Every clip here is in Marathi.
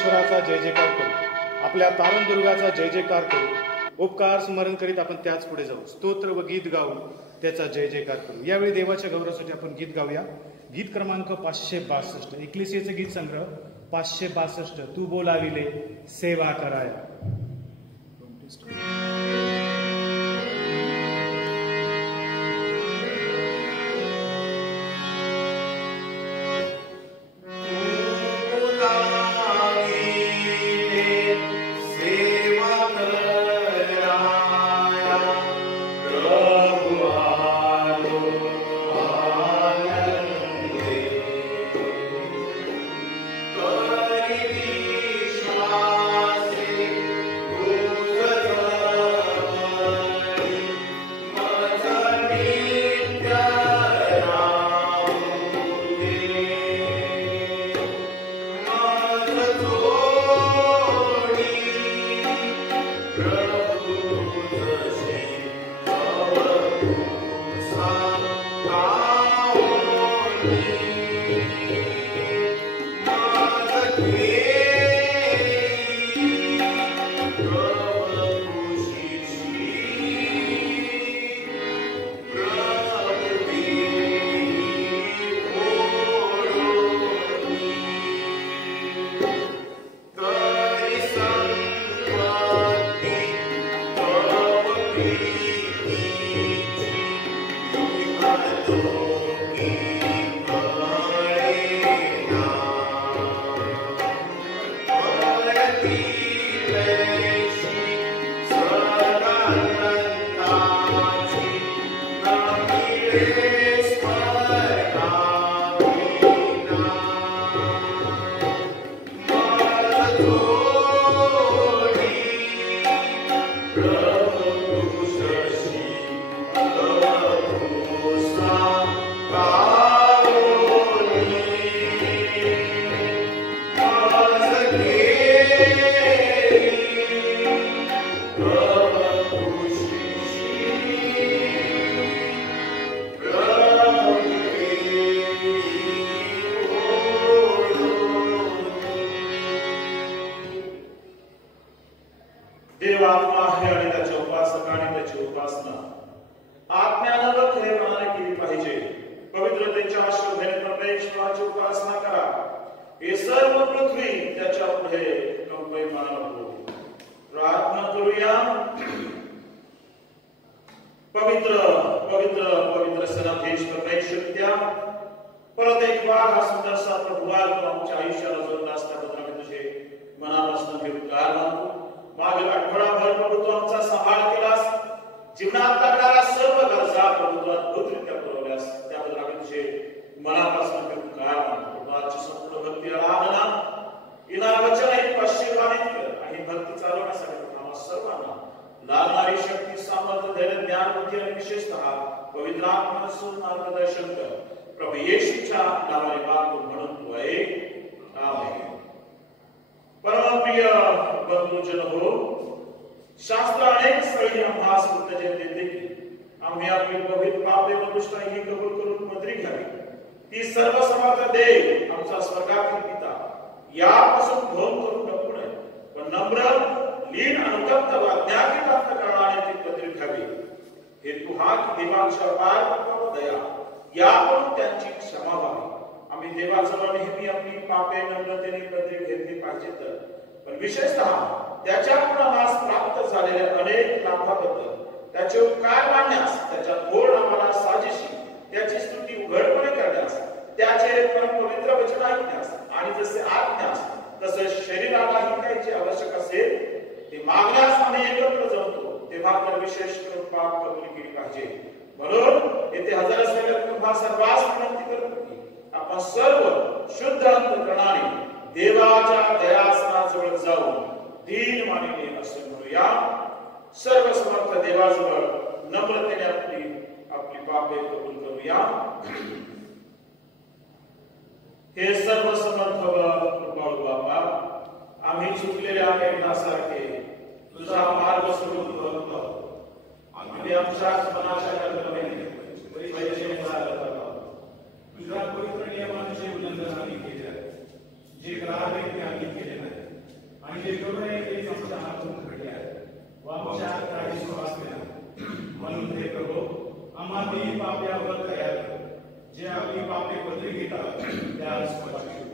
परमेश्वराचा जय जयकार करू, आपल्या तारणदुर्गाचा जय जयकार करू, उपकार स्मरण करीत आपण त्याच पुढे जाऊ, स्तोत्र व गीत गाऊ, त्याचा जय जयकार करू. यावेळी देवाच्या गौरवासाठी आपण गीत गाऊया. गीत क्रमांक 562, इक्लेसियाचे गीत संग्रह 562, तू बोलाविले सेवा कराया. तुझ्या पवित्र नियमांचे उल्लंघन आम्ही केले आहे, जे ग्राहक आम्ही केले नाही. आमच्या काही सुवासना म्हणून हे प्रभू आम्हालाही पाप्यावर दया कर. जे आपली पापे पदरी घेतात त्यास बक्षीस.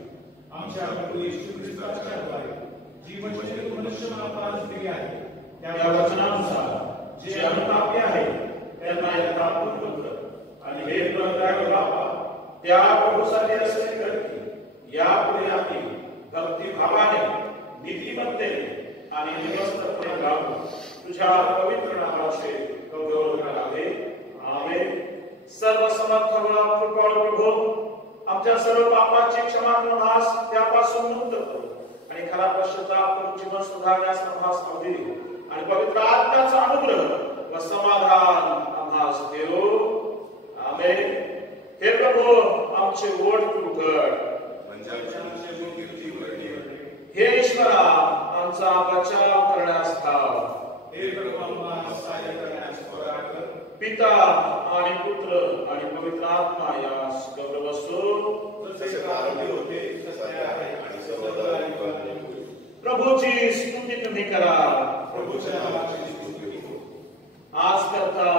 आमच्या प्रभू येशू ख्रिस्ताच्या द्वारे जी वचने मनुष्य मनापास दिली आहे त्या वचनानुसार जे अनुतापी आहे त्यांना यथापूर्वक कर. आणि हे प्रभू बापा त्या प्रभूसाठी असे कर की यापुढे आम्ही भक्तिभावाने नीतिमत्तेने आणि निवस्तपणे गाऊ तुझ्या पवित्र नामाचे गौरव करावे. आमेन. सर्वसमर्थ व कृपाळू प्रभू आमच्या सर्व पापाची क्षमा करून आस त्यापासून मुक्त करू आणि खरा पश्चाताप करून जीवन सुधारण्यास आम्हास अवधी देऊ आणि पवित्र आत्म्याचा अनुग्रह व समाधान आम्हास देऊ. आमेन. हे प्रभू आमचे ओढ तू घड. हे ईश्वरा आमचा बचाव करण्यास थांब. हे प्रभू आम्हाला सहाय्य करण्यास पुढाकार कर. पिता आणि पुत्र आणि पवित्र आत्मा यास गौरव असो. जसे प्रारंभी होते तसे आहे आणि सर्वदा होईल. प्रभूची स्तुती तुम्ही करा. प्रभूच्या नामाची स्तुती करू. आज करता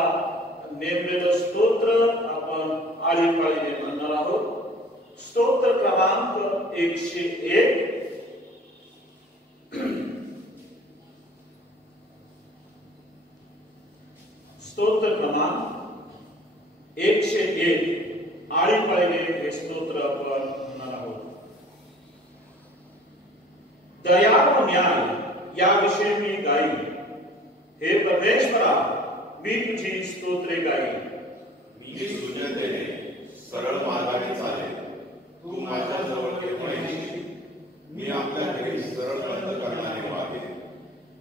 नेमलेलं स्तोत्र आपण आळीपाळीने म्हणणार आहोत. स्तोत्र क्रमांक 101. स्तोत्र क्रमांक 101 आळीपाळीने हे स्तोत्र आपण म्हणणार आहोत. दया व न्याय याविषयी मी गाईन. हे परमेश्वरा मी तुझी स्तोत्रे गाईन. मी सुजतेने सरळ मार्गाने चालेल. तू माझ्या जवळ केव्हा येशील. मी आपल्या घरी सरळ बंद करणारे वागेन.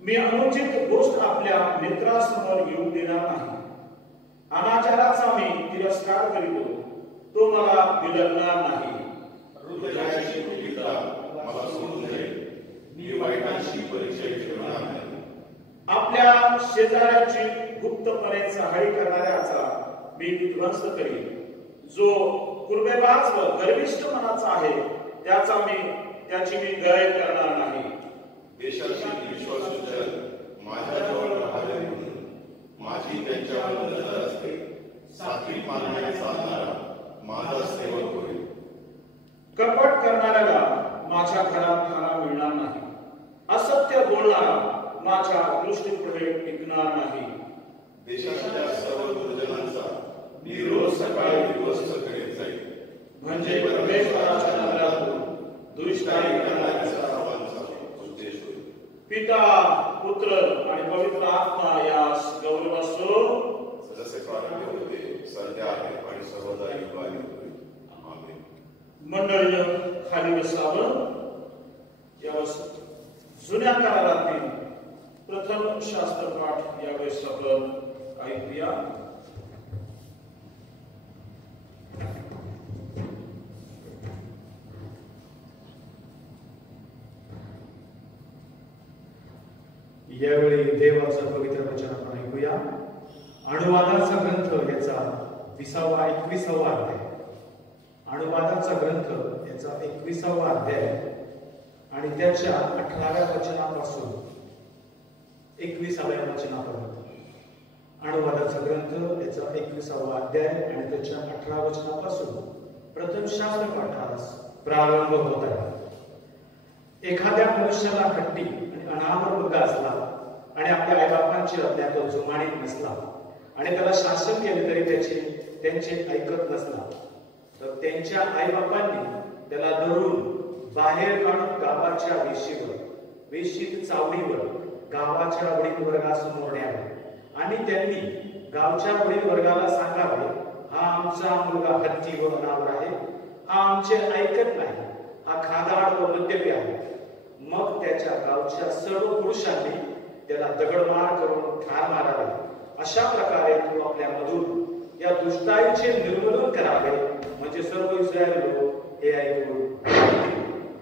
मी अनुचित गोष्ट आपल्या मित्रासमोर येऊ देणार नाही. अनाचाराचा मी तिरस्कार करीतो. तो मला बिलगणार नाही. हृदयाची कुटिलता मला सोडून जाईल. मी वाईटाची परीक्षा ठेवणार नाही. आपल्या शेजाऱ्याची गुप्तपणे चहाई करणाऱ्याचा मी विध्वंस करीन. जो कुर्बेबाज व गर्विष्ठ मनाचा आहे त्याची मी गय करणार नाही. देशाची विश्वासू जन माझ्याजवळ राहावे म्हणून माझी त्यांच्यावर नजर असते. सात्विक मार्गाने चालणारा माझा सेवक होईल. कपट करणाऱ्याला माझ्या घरात खाना मिळणार नाही. असत्य बोलणारा माझ्या दृष्टीपुढे टिकणार नाही. देशाच्या सर्व दुर्जनांचा मी रोज सकाळी दिवस करीत जाईल. म्हणजे परमेश्वराच्या नगरातून दुष्टाई करणाऱ्या सर्वांचा उद्देश होईल. पिता पुत्र आणि पवित्र आत्मा यास गौरव असो. जसे प्रारंभी होते सध्या आहे आणि सर्वदा युगाने होईल. आमेन. मंडळी खाली बसावं. यावेळेस जुन्या करारातील प्रथम शास्त्रपाठ यावेळेस आपण ऐकूया. यावेळी देवाचं पवित्र वचन आपण ऐकूया. अनुवादाचा ग्रंथ याचा 21वा अध्याय. अनुवादाचा ग्रंथ याचा 21वा अध्याय आणि त्याच्या 18व्या वचनापासून 21व्या वचनापर्यंत. अनुवादाचा ग्रंथ याचा 21वा अध्याय आणि त्याच्या 18 वचनापासून प्रथम शास्त्रपाठास प्रारंभ होत आहे. एखाद्या मनुष्याला हट्टी आणि अनावर मुलगा असला आणि आपल्या आईबापांची आज्ञा तो जुमानीत नसला आणि त्याला शासन केले तरी त्यांचे ऐकत नसला तर त्यांच्या आईबापांनी त्याला धरून बाहेर काढून गावाच्या वेशीत चावडीवर गावाच्या वडील वर्गासमोर न्यावे आणि त्यांनी गावच्या वडील वर्गाला सांगावे, हा आमचा मुलगा हत्ती व अनावर आहे. हा आमचे ऐकत नाही. हा खादाड व मद्यपी आहे. मग त्याच्या गावच्या सर्व पुरुषांनी त्याला दगडमार करून ठार मारावे. अशा प्रकारे तू आपल्या मधून या दुष्टाईचे निर्मूलन करावे म्हणजे सर्व इस्रायल लोक हे ऐकून.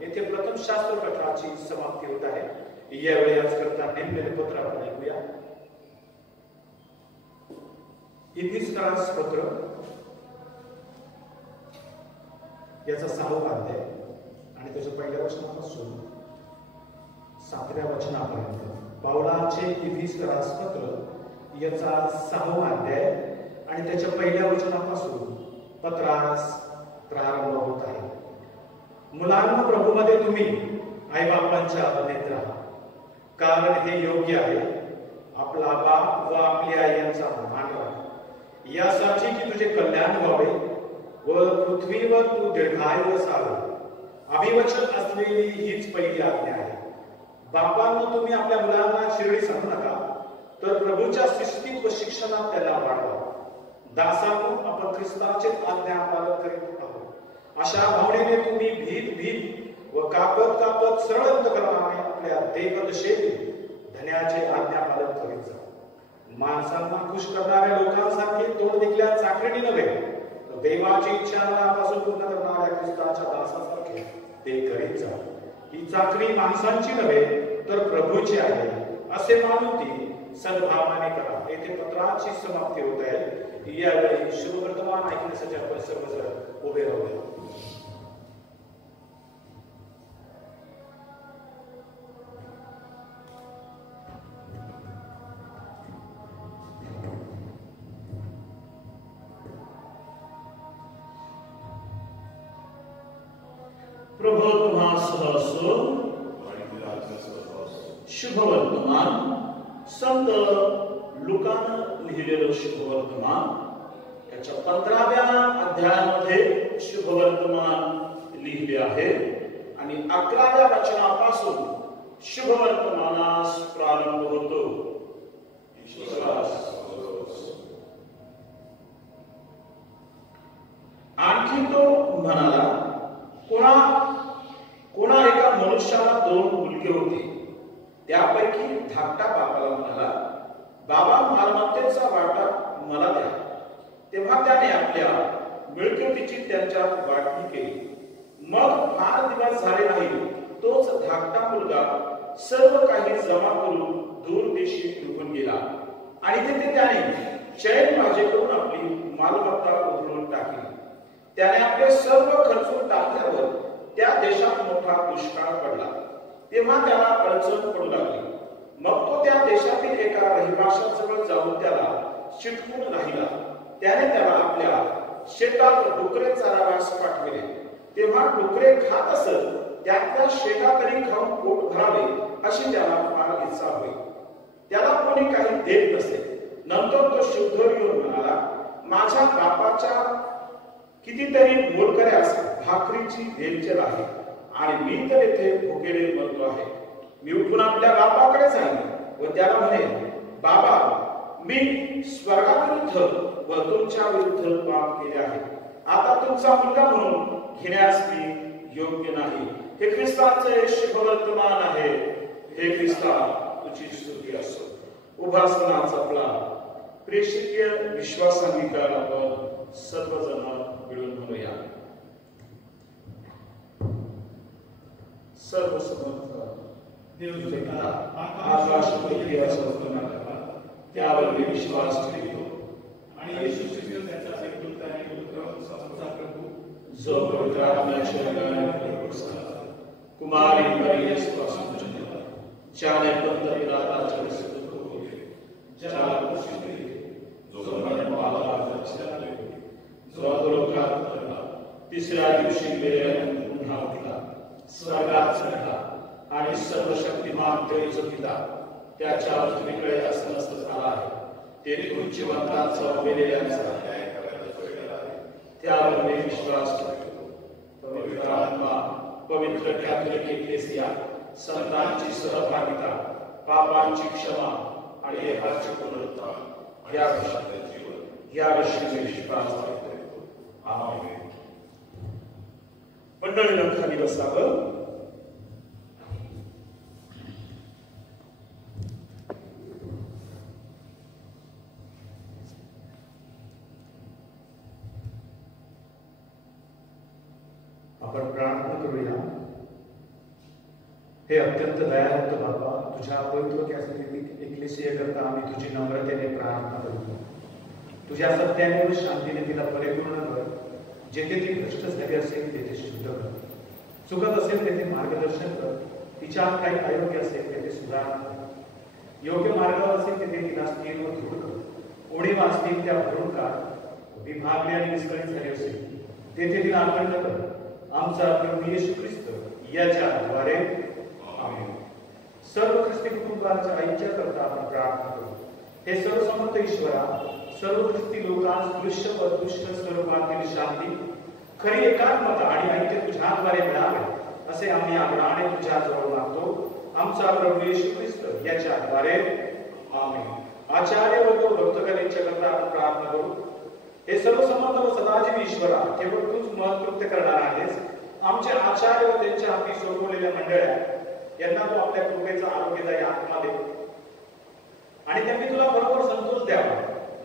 येथे प्रथम शास्त्रपाठाची समाप्ती होत आहे. यावेळी आज करता नेमलेले पत्र आपण ऐकूया. इफिसकरास पत्र याचा 6वा अध्याय आणि त्याच्या पहिल्या वचनापासून 7व्या वचनापर्यंत पावलाचे इफिसकरास पत्र याचा 6वा अध्याय आणि त्याच्या पहिल्या वचनापासून पत्रास प्रारंभ होत आहे. मुलांनो, प्रभूमध्ये तुम्ही आईबापांच्या आज्ञेत राहा, कारण हे योग्य आहे. आपला बाप व आपली आई यांचा मान राहा, यासाठी की तुझे कल्याण व्हावे व पृथ्वीवर तू दीर्घायू असावे. अभिवचन असलेली हीच पहिली आज्ञा आहे. बापांनो, तुम्ही आपल्या मुलांना शिर्डी सांगू नका, तर प्रभूच्या शिस्तीत व शिक्षणात त्याला वाढवा. दासांनो, आपण ख्रिस्ताचे आज्ञा पालन करीत आहोत. अशा भावनेने तुम्ही भीत व कापत सरळ अंतकरणाने आपल्या देवदशेने धन्याचे आज्ञा पालन करीत जा. माणसांना खुश करणाऱ्या लोकांसारखे तोंड दिकल्या चाकरीने नव्हे, तर देवाची इच्छा मनापासून पूर्ण करणाऱ्या ख्रिस्ताच्या दासासारखे ते करीत जा. ही चाकरी माणसांची नव्हे, तर प्रभूची आहे असे मानून ती सद्भावनाने करा. येथे पत्राची समाप्ती होत आहे. यावेळी शुभवर्तमान ऐकण्यासाठी आपण सर्वजण उभे राहूया. प्रभु तुम्हा सह असो. शुभवर्तमान संत लुकानं लिहिलेलं शुभवर्तमान याच्या 15व्या अध्यायामध्ये शुभवर्तमान लिहिले आहे आणि 11व्या वचनापासून शुभवर्तमानास प्रारंभ होतो. आणखी तो म्हणाला, कोणा एका मनुष्याला 2 मुलगे होते. त्यापैकी धाकटा बापाला म्हणाला, बाबा, मालमत्तेचा वाटा मला द्या. तेव्हा त्याने आपल्या मिळकतीची त्यांच्यात वाटणी केली. मग फार दिवस झाले नाही, तोच धाकटा मुलगा सर्व काही जमा करून दूर देशी निघून गेला आणि तिथे त्याने चैन बाजी करून आपली मालमत्ता उधळून टाकली. त्याने आपले सर्व खर्चून टाकल्यावर त्या देशात मोठा दुष्काळ पडला. तेव्हा त्याला अडचण पडू लागली. मग तो त्या देशातील एका रहिवाशाजवळ जाऊन त्याला चिटकून राहिला. त्याने त्याला आपल्या शेतात डुकरे चाराव्यास पाठविले. तेव्हा डुकरे खात असत, त्यातल्या शेता तरी खाऊन पोट भरावे अशी त्याला फार इच्छा होई. त्याला कोणी काही देत नसे. नंतर तो शुद्धर येऊन म्हणाला, माझ्या बापाच्या कितीतरी मोलकऱ्यास भाकरीची भेलचेल आहे आणि मी तर येथे भुकेले मरतो आहे. मी उठून आपल्या बापाकडे जाईन व त्याला म्हणेन, बाबा, मी स्वर्गाविरुद्ध व तुमच्या विरुद्ध पाप केले आहे. आता तुमचा मुलगा म्हणून घेण्यास मी योग्य नाही. हे ख्रिस्ताचे शुभवर्तमान आहे. हे ख्रिस्ता, तुझी स्तुती असो. उभासनाचा आपला प्रेषिकीय विश्वासांगीकार आपण सर्वजण मिळून म्हणूया. सर्वसमर्थ आकाश पृथ्वी त्यावर मी विश्वास ठेवतो आणि येशू ख्रिस्त त्याचा एकलता आणि पुत्र आमचा प्रभू, जो पवित्र आत्म्याच्या योगाने कुमारी मरियेपासून जन्मला, ज्याने पंत पिलाताच्या विरुद्ध होते, ज्याला क्रूसित केले, जो मरण पावला, जो अधोलोकात उतरला, तिसऱ्या दिवशी मेल्यानंतर पुन्हा उठला, स्वर्गात चढला आणि सर्वशक्तिमान देवाचा पिता त्याच्या पृथ्वीकडे असनस्त झाला आहे. ते जिवंतांचा मेलेल्यांचा त्यावर मी विश्वास ठेवतो. पवित्र आत्मा, पवित्र कॅथोलिक एक्लेसिया, संतांची सहभागिता, पापांची क्षमा आणि देहाचे पुनरुत्थान याविषयी मी विश्वास ठेवतो. आमेन. मंडळीनं खाली बसावं. आपण प्रार्थना करूया. हे अत्यंत दयावंत बाबा, तुझ्या पवित्र कॅथोलिक एक्लेसियाकरता आम्ही तुझी नम्रतेने प्रार्थना करतो. तुझ्या सत्याने व शांतीने तिला परिपूर्ण कर. जेथे ती भ्रष्ट झाली असेल तेथे शुद्ध कर. चुकत असेल तेथे मार्गदर्शन कर. तिच्या काही अयोग्य असेल तेथे सुधारणा कर. योग्य मार्गावर असेल तिथे तिला स्थिर व दृढ कर. उणीव असतील त्या भरून काढ. विभागली आणि विस्कळीत झाली असेल तेथे तिला अखंड कर. आमचा प्रभू येशू ख्रिस्त याच्याद्वारे आमेन. सर्व ख्रिस्ती कुटुंबाच्या ऐक्य करता आपण प्रार्थना करू. हे सर्वसमर्थ ईश्वरा, सर्व ख्रिस्ती लोकांस दृश्य व दृश्य स्वरूपातील शांती, खरी एकात्मता आणि ऐक्य तुझ्याद्वारे मिळावे असे आम्ही आग्रहाने तुझ्याजवळ मागतो. आमचा प्रभू येशू ख्रिस्त याच्याद्वारे आमेन. आचार्य व तो भक्तगणेच्या करता आपण प्रार्थना करू. हे सर्वसमर्थ व सदाजीव ईश्वरा, केवळ तूच महत्कृत्य करणार आहेस. आमचे आचार्य व त्यांच्या हाती सोडवलेल्या मंडळ्या यांना तू आपल्या कृपेचा आरोग्यदायी आत्मा दे आणि त्यांनी तुला बरोबर संतोष द्यावा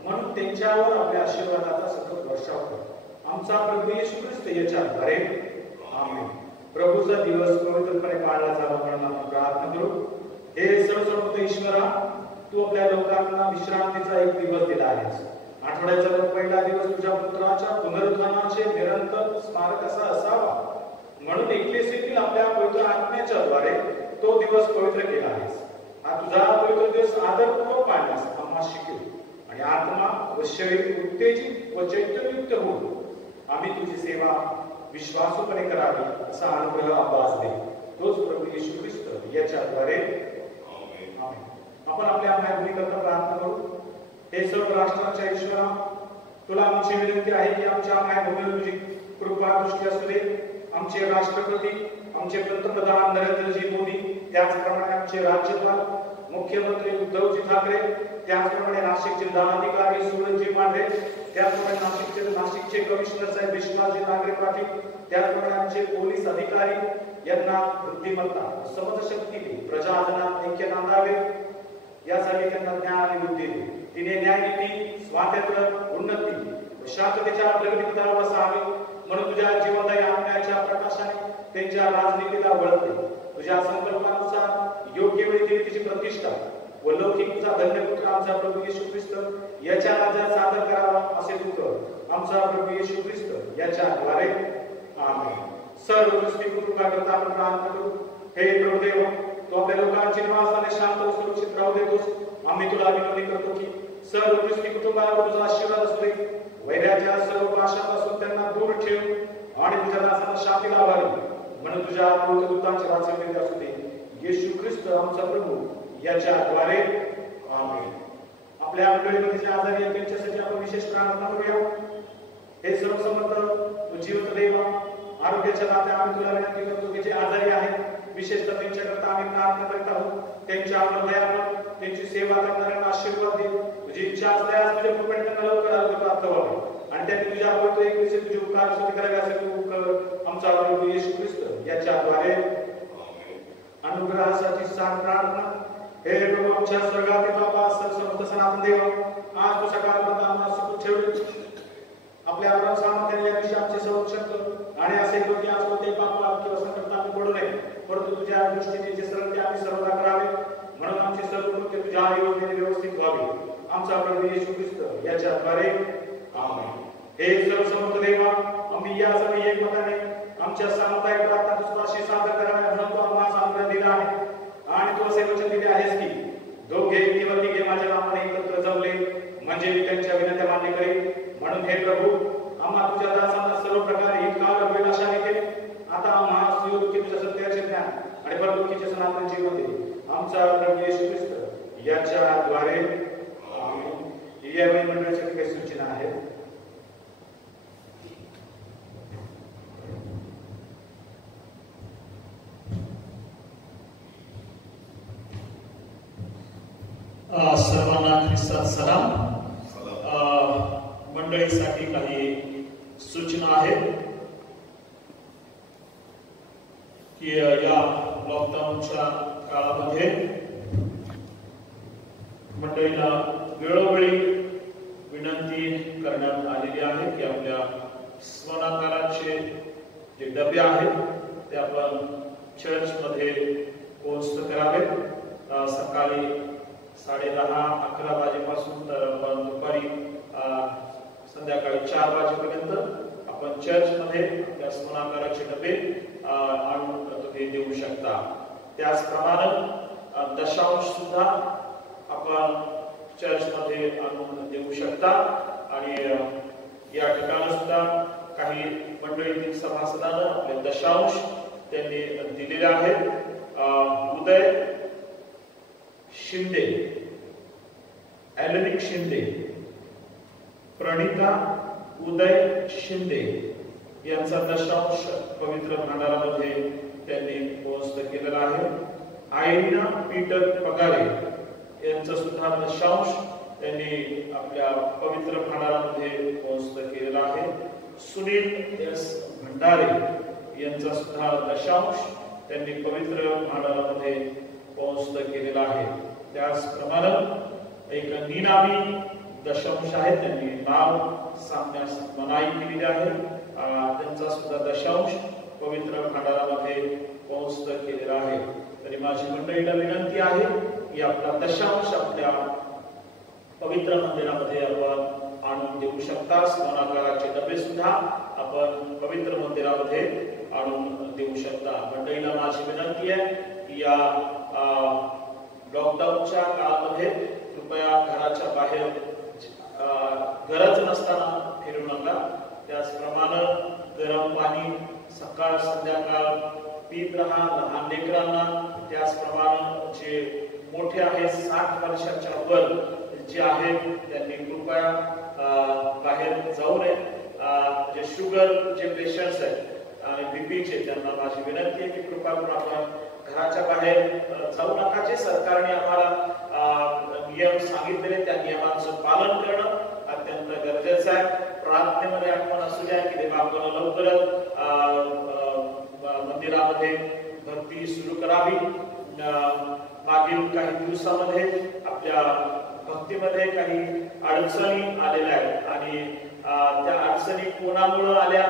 म्हणून त्यांच्यावर आपल्या आशीर्वादाचा सतत वर्षाव कर. आमचा प्रभू येशू ख्रिस्त याच्याद्वारे आमेन. प्रभूचा दिवस पवित्रपणे पाळला जावा म्हणून आपण प्रार्थना करू. हे सर्वसमर्थ ईश्वरा, तू आपल्या लोकांना विश्रांतीचा एक दिवस दिला आहेस. आठवड्याचा पहिला दिवस तुझ्या पुत्राच्या पुनरुत्थानाचे निरंतर स्मारक असा असावा म्हणून एकलेसीतील आपल्या पवित्र आत्म्याच्या द्वारे तो दिवस पवित्र केला आहेस. हा तुझा पवित्र दिवस आदरपूर्वक पाळण्यास आम्हा शिकू आणि आत्मा व शरीर उत्तेजित व चैतन्ययुक्त होऊन आम्ही तुझी सेवा विश्वासूपणे करावी असा अनुग्रह आभास दे. तोच प्रभू येशू ख्रिस्त याच्याद्वारे आमेन. आपण आपल्या मायभूमीकरता प्रार्थना करू. हे सर्व राष्ट्राच्या ईश्वरा, तुला आमची विनंती आहे की आमच्या मायभूमीवर तुझी कृपा दृष्टी असू दे. आमचे राष्ट्रपती, आमचे पंतप्रधान नरेंद्रजी मोदी, त्याचप्रमाणे आमचे राज्यपाल मुख्यमंत्री उद्धवजी ठाकरे, त्याचप्रमाणे नाशिक जिल्हाधिकारी सूरजजी मांढरे, त्याचप्रमाणे नाशिकचे कमिशनर साहेब विश्वासजी नागरे पाटील, त्याचप्रमाणे आमचे पोलीस अधिकारी यांना बुद्धिमत्ता समजशक्ती प्रजाजनात ऐक्य नांदावे यासाठी त्यांना ज्ञान आणि बुद्धी दे. तिने न्यायनीती, स्वातंत्र्य, उन्नती व शांततेच्या प्रगतीपथावर बसावे म्हणून तुझ्या जीवनदायी आत्म्याच्या प्रकाशाने त्यांच्या राजनीतीला वळते. तुझ्या संकल्पानुसार योग्य वेळी तिने तिची प्रतिष्ठा व लौकिकचा धन्यपुत्र आमचा प्रभू येशू ख्रिस्त याच्या राज्यात सादर करावा असे तू कर. आमचा प्रभू येशू ख्रिस्त याच्याद्वारे आमेन. सर्व ख्रिस्ती कुटुंबाकरता आपण प्रार्थना करू. हे प्रभुदेव, तू आपल्या लोकांची निवासस्थाने शांत व सुरक्षित राहू देतोस. आम्ही तुला विनंती करतो की सर्व ख्रिस्ती कुटुंबावर तुझा आशीर्वाद असू दे. वैराच्या सर्व पाशापासून त्यांना दूर ठेव आणि तुझ्या दासांना शांती लाभावी म्हणून तुझ्या दूतांचे वाचवलेले असू दे. येशू ख्रिस्त आमचा प्रभू याच्याद्वारे आमेन. आपल्या मंडळीमध्ये जे आजारी आहेत त्यांच्यासाठी आपण विशेष प्रार्थना करूया. हे सर्वसमर्थ जिवंत देवा, आरोग्याच्या नात्या आम्ही तुला विनंती करतो की जे आजारी आहेत विशेषतः त्यांच्याकरता आम्ही प्रार्थना करत आहोत. त्यांच्या हृदयावर त्यांची सेवा करणाऱ्यांना आशीर्वाद दे. तुझी इच्छा असल्यास तुझ्या कृपेने त्यांना लवकर आरोग्य प्राप्त व्हावे आणि त्यांनी तुझ्या पवित्र एकविषयी तुझे उपकार स्तुती करावे असे तू कर. आमचा प्रभू येशू ख्रिस्त याच्याद्वारे अनुग्रहासाठी सांग प्रार्थना. हे प्रभू आमच्या स्वर्गातील बाबा, सर्वसमर्थ सनातन देव, आज तू सकाळपर्यंत आम्हाला सुखी ठेवले. आपल्या आराम सामर्थ्याने या दिवशी आमचे संरक्षण कर आणि असे योग्य आज कोणते पाप किंवा संकट आम्ही पडू नये, परंतु तुझ्या दृष्टीने जे सरळ ते आम्ही सर्वदा करावे म्हणून आमचे सर्व कृत्य तुझ्या योजनेने व्यवस्थित व्हावे. आमचा प्रभू येशू ख्रिस्त याच्याद्वारे आमेन. हे सर्वसमर्थ देवा, आम्ही या सगळी एकमताने आमच्या सामुदायिक प्रार्थना तुझ्याशी सादर कराव्या म्हणून तू आम्हाला सांगण्यात दिला आहे आणि तू असे वचन दिले आहेस की दोघे किंवा तिघे माझ्या नावाने एकत्र जमले म्हणजे मी त्यांच्या विनंत्या मान्य करेन. म्हणून हे प्रभू, आम्हा तुझ्या दासांना सर्व प्रकारे हितकार होईल आशा केले. आता आम्हा सुयोग्य तुझ्या सत्याचे ज्ञान आणि परलोकीचे सनातन जीवन दे. आमचा प्रभू येशू ख्रिस्त याच्याद्वारे आमेन. यावेळी मंडळाच्या काही सूचना आहेत. सर्वांना ख्रिस्तात सलाम. मंडळीसाठी काही सूचना आहेत की या लॉकडाऊनच्या काळामध्ये मंडळीला वेळोवेळी विनंती करण्यात आलेली आहे की आपल्या स्वनाकाराचे जे डबे आहेत ते आपण चर्चमध्ये पोस्ट करावे. सकाळी 10:30-11 वाजेपासून तर आपण दुपारी संध्याकाळी 4 वाजेपर्यंत आपण चर्चमध्ये आपल्या स्वनाकाराचे डबे आणून तुम्ही देऊ शकता. त्याचप्रमाणे दशांश सुद्धा आपण चर्चमध्ये आणून देऊ शकता. आणि या ठिकाणी सुद्धा काही मंडळीतील सभासदांना आपले दशांश त्यांनी दिलेले आहेत. उदय शिंदे, ॲलेनिक शिंदे, प्रणिता उदय शिंदे यांचा दशांश पवित्र भांडारामध्ये त्यांनी पोस्ट केलेला आहे. आयरिना पीटर पगारे यांचा सुद्धा दशांश त्यांनी आपल्या पवित्र भांडारामध्ये पोस्ट केलेला आहे. सुनील एस भंडारे यांचा सुद्धा दशांश त्यांनी पवित्र भांडारामध्ये पोस्ट केलेला आहे. त्याचप्रमाणे एक निनामी दशांश आहे, त्यांनी नाव सांगण्यास मनाई केलेली आहे. त्यांचा सुद्धा दशांश पवित्र भांडारामध्ये पोस्ट केलेला आहे. तरी माझी मंडळीला विनंती आहे की आपला दशांश आपल्या पवित्र मंदिरामध्ये आपण आणून देऊ शकता. स्मरणाकाराचे डबे सुद्धा आपण पवित्र मंदिरामध्ये आणून देऊ शकता. मंडळीला माझी विनंती आहे की या लॉकडाऊनच्या काळामध्ये कृपया घराच्या बाहेर गरज नसताना फिरू नका. त्याचप्रमाणे गरम पाणी सकाळ संध्याकाळ पीत राहा लहान लेकरांना. त्याचप्रमाणे जे मोठे आहेत 60 वर्षाच्या वर जे आहेत त्यांनी कृपया बाहेर जाऊ नये. जे शुगर जे पेशंट्स आहेत आणि बीपीचे त्यांना माझी विनंती आहे की कृपया करून आपण घराच्या बाहेर जाऊ नका. जे सरकारने आम्हाला नियम सांगितलेले त्या नियमांचं पालन करणं अत्यंत गरजेचं आहे. प्रार्थनेमध्ये आपण असू द्या की देवा आपण लवकरच मंदिरामध्ये भक्ती सुरू करावी. मागील काही दिवसामध्ये आपल्या भक्तीमध्ये काही अडचणी आलेल्या आहेत आणि त्या अडचणी कोणामुळे आल्या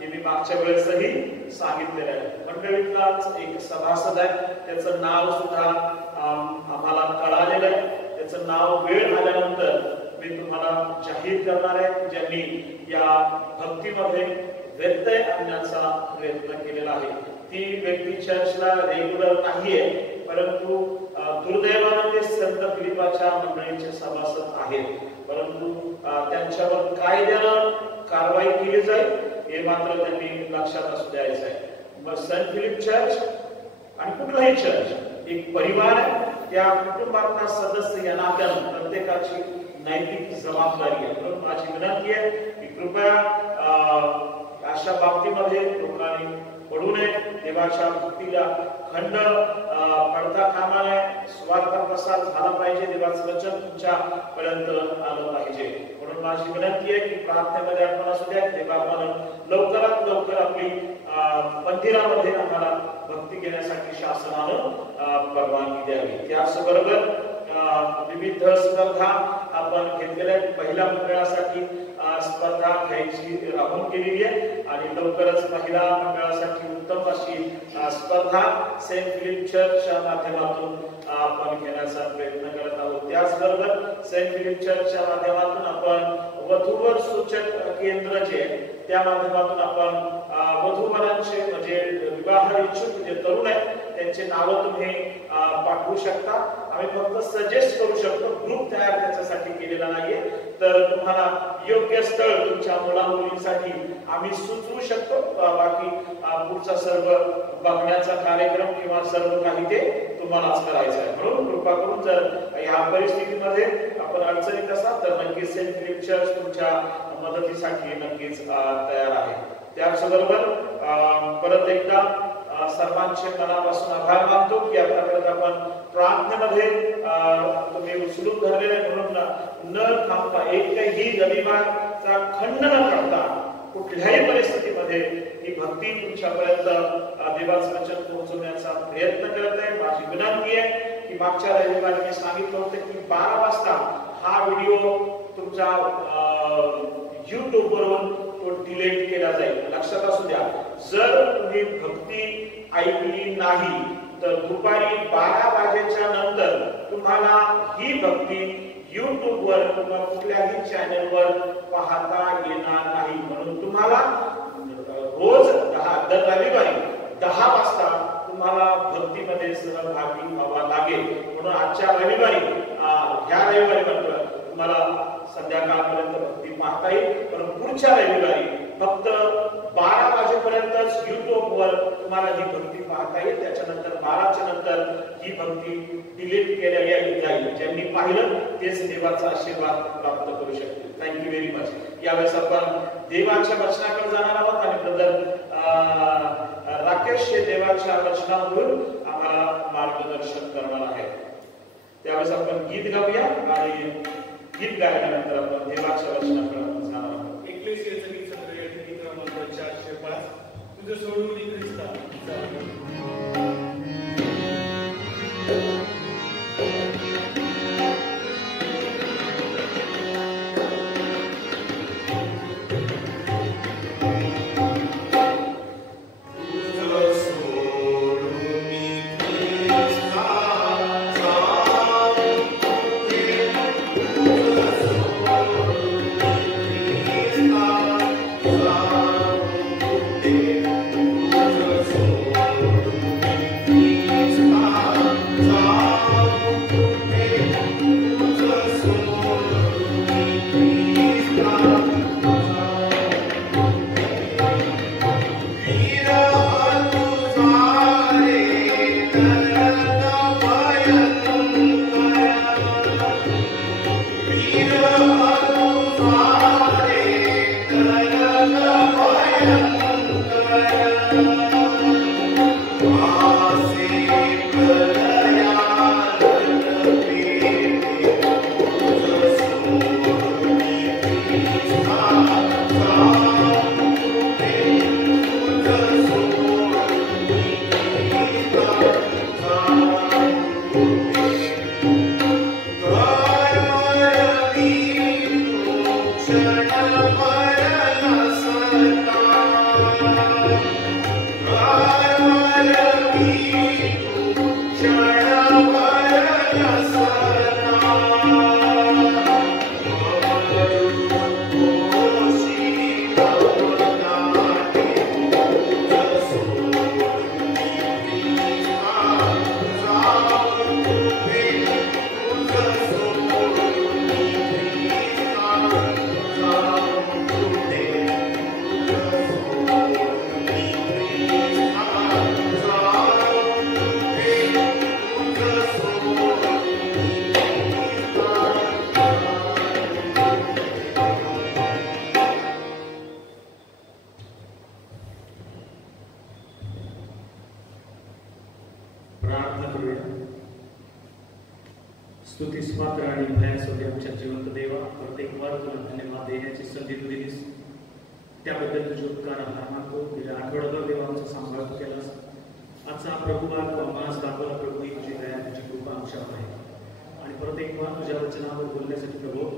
हे मी मागच्या वेळेसही सांगितलेलं आहे. मंडळीतलाच एक सभासद आहे, त्याचं नाव सुद्धा आम्हाला कळालेलं आहे. त्याचं नाव वेळ आल्यानंतर मी तुम्हाला जाहीर करणार आहे. ज्यांनी या भक्तीमध्ये व्यत्यय आणण्याचा प्रयत्न केलेला आहे. ती व्यक्ती चर्चला रेग्युलर नाहीये, परंतु दुर्दैवाने ते संत फिलिपाच्या मंडळीचे सभासद आहेत. परंतु त्यांच्यावर कायद्यानं कारवाई केली जाईल हे मात्र त्यांनी लक्षात असू द्यायचं आहे. मग सेंट फिलिप चर्च आणि कुठलाही चर्च एक परिवार आहे. त्या कुटुंबातला सदस्य या नात्यानं प्रत्येकाची नैतिक जबाबदारी आहे. म्हणून माझी विनंती आहे की कृपया अशा बाबतीमध्ये लोकांनी पडू नये. देवाच्या भक्तीला खंड पडता कामा नये. स्वार्थ प्रसार झाला पाहिजे. देवाचं वचन तुमच्या पर्यंत आलं पाहिजे. म्हणून माझी विनंती आहे की प्रार्थनेमध्ये आपण असू द्या. देवा आपण लवकरात लवकर आपली मंदिरामध्ये आम्हाला भक्ती घेण्यासाठी शासनानं परवानगी द्यावी. त्याचबरोबर विविध स्पर्धा आपण घेतलेल्या पहिल्या मंडळासाठी स्पर्धा घ्यायची राहून केलेली आहे आणि लवकरच महिला मंडळासाठी उत्तम अशी स्पर्धा सेंट फिलिप चर्चच्या माध्यमातून आपण घेण्याचा प्रयत्न करत आहोत. त्याचबरोबर सेंट फिलिप चर्चच्या माध्यमातून आपण वधूवर सूचक केंद्र जे त्या माध्यमातून आपण वधूवरांचे म्हणजे विवाह इच्छुक जे तरुण आहेत त्यांचे नावं तुम्ही पाठवू शकता. आम्ही फक्त सजेस्ट करू शकतो, ग्रुप तयार त्याच्यासाठी केलेला नाहीये. तर तुम्हाला योग्य स्थळ तुमच्या मुला मुलींसाठी आम्ही सुचवू शकतो. बाकी पुढचा सर्व बघण्याचा कार्यक्रम किंवा सर्व काही ते तुम्हालाच करायचं आहे. म्हणून कृपा करून जर या परिस्थितीमध्ये आपण अडचणीत असाल तर नक्कीच सेंट फिलिप चर्च तुमच्या मदतीसाठी नक्कीच तयार आहे. त्याचबरोबर परत एकदा सर्वांचे मनापासून आभार मानतो की आतापर्यंत आपण प्रार्थनेमध्ये तुम्ही सुरू धरलेले. म्हणून न थांबता एकही रविवारचा खंड न करता कुठल्याही परिस्थितीमध्ये ही भक्ती तुमच्यापर्यंत देवाचं वचन पोहोचवण्याचा प्रयत्न करत आहे. माझी विनंती आहे की मागच्या रविवारी मी सांगितलं होतं की 12 वाजता हा व्हिडिओ तुमच्या YouTube वरून तो डिलीट केला जाईल. लक्षात असू द्या, जर तुम्ही भक्ती ऐकली नाही तर दुपारी 12 वाजेच्या नंतर तुम्हाला ही भक्ती YouTube वर किंवा कुठल्याही चॅनलवर पाहता येणार नाही. म्हणून तुम्हाला रोज दर रविवारी 10 वाजता तुम्हाला भक्तीमध्ये सहभागी व्हावा लागेल. म्हणून आजच्या रविवारी ह्या रविवारी मात्र तुम्हाला संध्याकाळपर्यंत भक्ती पाहता येईल, पण पुढच्या रविवारी फक्त 12 वाजेपर्यंतच युट्यूबवर तुम्हाला ही भक्ती पाहता येईल. त्याच्यानंतर 12च्या नंतर ही भक्ती डिलीट केलेली जाईल. ज्यांनी पाहिलं तेच देवाचा आशीर्वाद प्राप्त करू शकतील. Thank you very much. यावेळेस आपण देवाच्या वचनाकडे जाणार आहोत आणि ब्रदर राकेश हे देवाच्या वचनावरून आम्हाला मार्गदर्शन करणार आहे. त्यावेळेस आपण गीत गाऊया आणि गीत गायल्यानंतर आपण देवाच्या वचनाकडे जाणार आहोत. एकलेसियाचं गीत संग्रह गीत क्रमांक 405 तुझं सोडून ख्रिस्ता. स्तुतीस पात्र आणि भयासाठी आमच्या जिवंत देवा, प्रत्येक वार तुला धन्यवाद देण्याची संधी तू दिलीस, त्याबद्दल तुझे उपकार आभार मानतो. गेल्या आठवड्याभर देवा आमचा सांभाळ तू केलास. आजचा प्रभुवार तू आम्हाला दाखवला प्रभू, ही तुझी दया तुझी कृपा आमच्यावर आहे. आणि प्रत्येक वार तुझ्या वचनावर बोलण्यासाठी प्रभू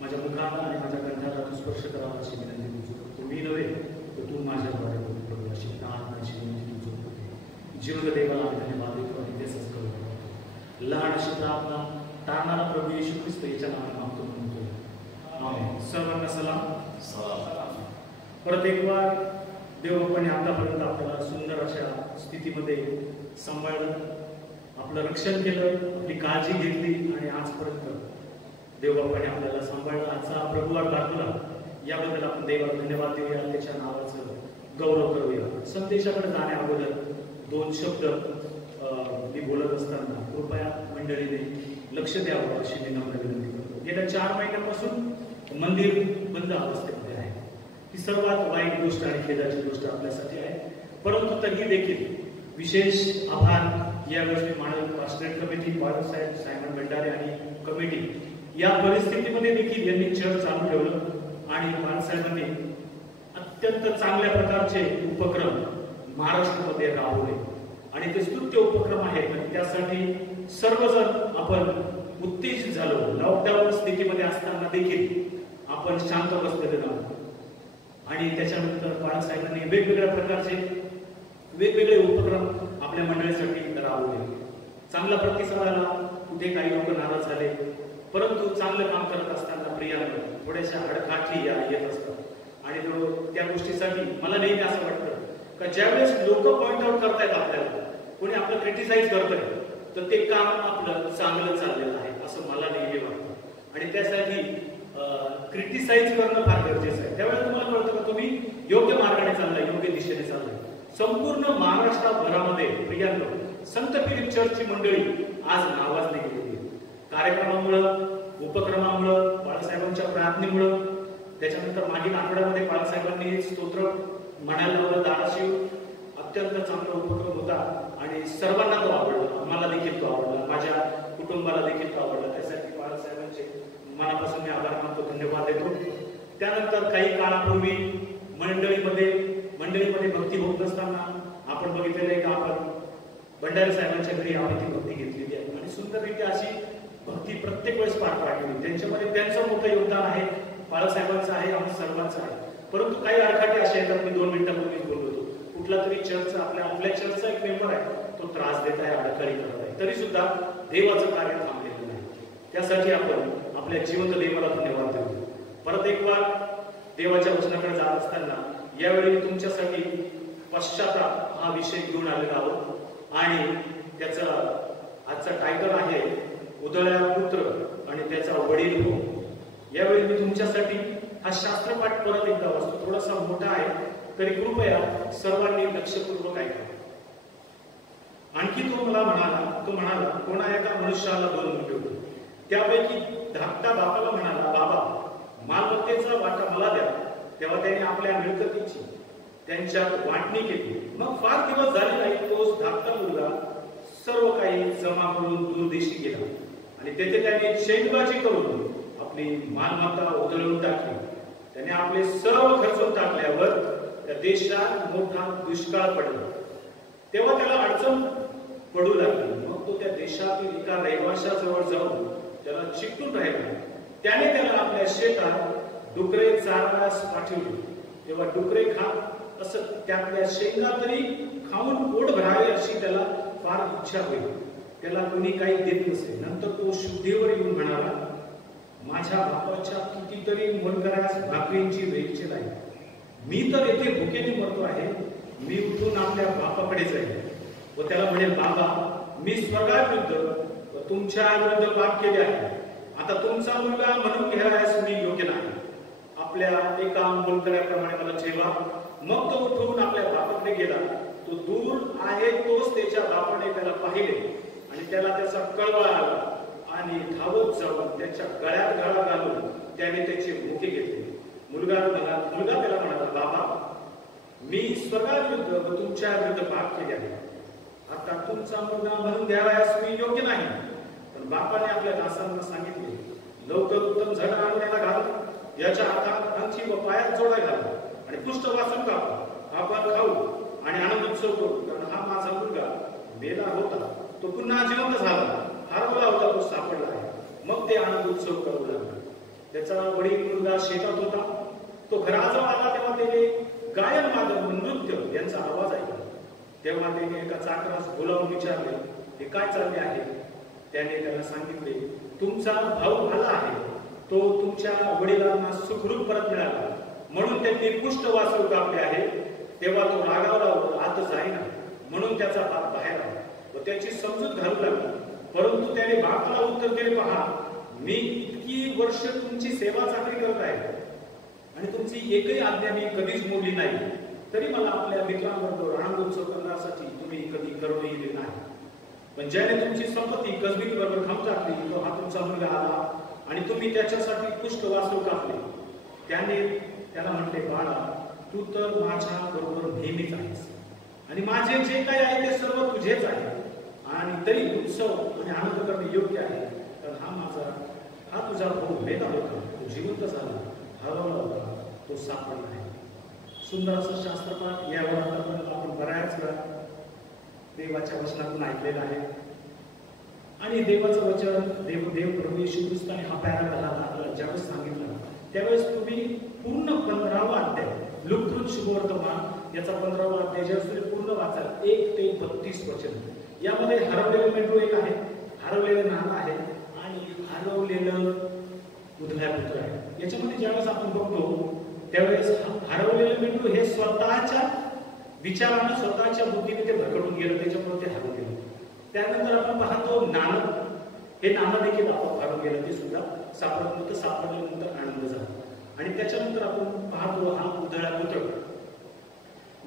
माझ्या मुखाला आणि माझ्या कंठाला तू स्पर्श करावा अशी विनंती तुझी करतो. मी नव्हे तर तू माझ्याद्वारे बोल प्रभू, अशी प्रार्थनाची विनंती तुझी करतो. जिवंत देवाला धन्यवाद देतो आणि तेच करतो. लहान अशी प्रार्थना टाळणारा प्रभू येशू ख्रिस्त याच्या नावाने मागतो म्हणतो. आमेन. सर्वांना सलाम. परत एक वार देवबापाने आतापर्यंत आपल्याला सुंदर अशा स्थितीमध्ये सांभाळलं, आपलं रक्षण केलं, आपली काळजी घेतली आणि आजपर्यंत देवबापाने आपल्याला सांभाळलं. आजचा प्रभुवार दाखवला, याबद्दल आपण देवाला धन्यवाद देऊया, त्याच्या नावाचं गौरव करूया. संदेशाकडे जाण्या अगोदर 2 शब्द मी बोलत असताना कृपया मंडळीने लक्ष द्यावं अशी मी नम्र विनंती करतो. गेल्या 4 महिन्यापासून मंदिर बंद अवस्थेमध्ये आहे. ही सर्वात वाईट गोष्ट आणि खेदाची गोष्ट आपल्यासाठी आहे. परंतु तरी देखील विशेष आभार या गोष्टी मानव पास्टरेट कमिटी, बाळासाहेब सायमन भंडारे आणि कमिटी या परिस्थितीमध्ये देखील यांनी चर्च चालू ठेवलं आणि बाळासाहेबांनी अत्यंत चांगल्या प्रकारचे उपक्रम महाराष्ट्रामध्ये राबवले आणि ते स्तुत्य उपक्रम आहेत. आणि त्यासाठी सर्वजण आपण उत्तेजित झालो. लॉकडाऊन स्थितीमध्ये असताना देखील आपण शांत बसलेले नव्हतो आणि त्याच्यानंतर बाळासाहेबांनी वेगवेगळ्या प्रकारचे वेगवेगळे उपक्रम आपल्या मंडळीसाठी राबवले. चांगला प्रतिसाद आला. कुठे काही लोक नाराज झाले, परंतु चांगलं काम करत असताना प्रियांना थोड्याशा अडकाठी येत असतात आणि त्या गोष्टीसाठी मला नेहमी असं वाटतं का ज्यावेळेस लोक पॉइंट आउट करतायत, आपल्याला कोणी आपलं क्रिटिसाइज करतंय, तर ते काम आपलं चांगलं चाललेलं आहे असं मला नेहमी वाटतं. आणि त्यासाठी क्रिटिसाइज करणं फार गरजेचं आहे. त्यावेळेला तुम्हाला कळतं का तुम्ही योग्य मार्गाने चाललाय, योग्य दिशेने चाललाय. संपूर्ण महाराष्ट्रभरामध्ये प्रियांनो संत फिलिप चर्चची मंडळी आज नावाजली गेलेली आहे. कार्यक्रमामुळं, उपक्रमामुळं, बाळासाहेबांच्या प्रार्थनेमुळं, त्याच्यानंतर मागील आठवड्यामध्ये बाळासाहेबांनी स्तोत्र म्हणायला लावलं दाराशिव, अत्यंत चांगला उपक्रम होता आणि सर्वांना तो आवडला. मला देखील तो आवडला, माझ्या कुटुंबाला देखील तो आवडला. त्यासाठी बाळासाहेबांचे मनापासून मी आभार मानतो, धन्यवाद देतो. त्यानंतर काही काळापूर्वी मंडळीमध्ये भक्ती होत नसताना आपण बघितलेलं आहे का आपण भंडारी साहेबांच्या घरी आपण ती भक्ती घेतलेली आहे आणि सुंदररित्या अशी भक्ती प्रत्येक वेळेस पार पाडली. त्यांच्यामध्ये त्यांचं मोठं योगदान आहे, बाळासाहेबांचं आहे, आम्ही सर्वांचं आहे. परंतु काही अडखाटे असे आहेत, मी 2 मिनिटांपूर्वीच बोललो होतो, कुठला तरी चर्चचा आपल्या चर्चचा एक मेंबर आहे, तो त्रास देत आहे, अडखळी करत आहे, तरी सुद्धा देवाचं कार्य थांबलेलं नाही. त्यासाठी आपण आपल्या जिवंत देवाला धन्यवाद देतो. परत एक वार देवाच्या वचनाकडे जात असताना यावेळी मी तुमच्यासाठी पश्चाताप हा विषय घेऊन आलेला आहोत आणि त्याचा आजचा टायटल आहे उदळ्या पुत्र आणि त्याचा वडील हो. यावेळी मी तुमच्यासाठी हा शास्त्रपाठ परत एकदा वाचतो. थोडासा मोठा आहे तरी कृपया सर्वांनी लक्षपूर्वक ऐका. आणखी तो म्हणाला कोणा एका मनुष्याला 2 मुले होती. त्यापैकी धाकटा बापाला म्हणाला, बाबा मालमत्तेचा वाटा मला द्या. तेव्हा त्याने आपल्या मिळकतीची त्यांच्यात वाटणी केली. मग फार दिवस झाले नाही, तोच धाकटा मुलगा सर्व काही जमा करून दूरदेशी गेला आणि तेथे त्याने शेंगबाजी करून आपली मालमत्ता उधळून टाकली. त्याने आपले सर्व खर्चून टाकल्यावर त्या देशात मोठा दुष्काळ पडला. तेव्हा त्याला अडचण पडू लागली. मग तो त्या देशातील एका रहिवाशाजवळ जाऊन त्याला चिकटून राहिला. त्याने त्याला आपल्या शेतात डुकरे चारण्यास पाठवले. तेव्हा डुकरे खात असं त्यातल्या शेंगा तरी खाऊन पोट भरावे अशी त्याला फार इच्छा होईल. त्याला कोणी काही देत नसे. नंतर तो शुद्धीवर येऊन म्हणाला, माझ्या बापाच्या कितीतरी मुलकरास भाकरींची रेलचेल आहे. मी तर येथे भुकेने मरतो आहे. मी उठून आपल्या बापाकडे जाईल व त्याला म्हणेल, बाबा मी स्वर्गाविरुद्ध व तुमच्या विरुद्ध पाप केले आहे. आता तुमचा मुलगा म्हणून घ्यायला मी योग्य नाही. आपल्या एका मुलकऱ्याप्रमाणे मला ठेवा. मग तो उठून आपल्या बापाकडे गेला. तो दूर आहे तोच त्याच्या बापाने त्याला पाहिले आणि त्याला त्याचा कळवळा आला आणि धावत जाऊन त्याच्या गळ्यात गळा घालून त्याने त्याचे मुके घेतले. मुलगा त्याला म्हणाला, बाबा मी स्वर्गाविरुद्ध व तुमच्या विरुद्ध पाप केले आहे. आता तुमचा मुलगा म्हणून द्यावयास मी योग्य नाही. पण बापाने आपल्या दासांना सांगितले, लवकर उत्तम झड आणून याला घाल. याच्या हातात अंगठी व पायात जोडा घाल आणि पृष्ठ वाचून कापू. आपण खाऊ आणि आनंद उत्सव करू. कारण हा माझा मुलगा मेला होता, तो पुन्हा जिवंत झाला. हरवला होता, तो सापडला आहे. मग ते आनंद उत्सव करू लागले. त्याचा वडील मुलगा शेतात होता. तो घराजवळ आला तेव्हा त्याने गायन वादन नृत्य यांचा आवाज ऐकला. तेव्हा त्याने एका चाकरास बोलावून विचारले, हे काय चालले आहे. त्याने त्याला सांगितले, तुमचा भाऊ आला आहे. तो तुमच्या वडिलांना सुखरूप परत मिळाला म्हणून त्यांनी पुष्ट वासरू कापले आहे. तेव्हा तो रागावला व आत जाईना म्हणून त्याचा बाप बाहेर आला व त्याची समजूत घालू लागला. परंतु त्याने बापाला उत्तर दिले, पहा मी इतकी वर्ष तुमची सेवा चाकरी करत आहे आणि तुमची एकही आज्ञा मी कधीच मोडली नाही. तरी मला आपल्या मित्रांबरोबर आनंद उत्सव करण्यासाठी तुम्ही कधी करून दिले नाही. पण ज्याने तुमची संपत्ती कसबी बरोबर खाऊन टाकली, तो हा तुमचा मुलगा आला आणि तुम्ही त्याच्यासाठी पुष्ट वासरू कापले. त्याने त्याला म्हटले, बाळा तू तर माझ्या बरोबर नेहमीच आहेस आणि माझे जे काही आहे ते सर्व तुझेच आहे आणि तरी उत्सव आणि आनंद करणे योग्य आहे. तर हा तुझा भाऊ मेला होता, तो जिवंत झाला. हरवला होता, तो सापडला आहे. सुंदर असं शास्त्रपाठ यावर आपण बऱ्याच वेळा देवाच्या वचनातून ऐकलेलं आहे. आणि देवाचं वचन देव प्रभू येशू ख्रिस्ताने हा पॅराग्राफ आपल्याला ज्यावेळेस सांगितलं त्यावेळेस तुम्ही पूर्ण 15वा अध्याय लुककृत शुभवर्तमान याचा 15वा अध्याय ज्यावेळेस पूर्ण वाचाल 1 ते 32 वचन. यामध्ये हरवलेलं मेंढरू एक आहे, हरवलेलं नाणं आहे आणि हरवलेलं उधळ्या पुत्र आहे. याच्यामध्ये ज्यावेळेस आपण बघतो त्यावेळेस हरवलेलं मेंढरू हे स्वतःच्या विचारानं स्वतःच्या बुद्धीने ते भरकडून गेलं, त्याच्यामुळे ते हरवून गेलं. त्यानंतर आपण पाहतो नाणं. हे नाणं देखील आपण फाडून गेलं, ते सुद्धा सापडत नव्हतं. सापडल्यानंतर आनंद झाला. आणि त्याच्यानंतर आपण पाहतो हा उधळा पुत्र.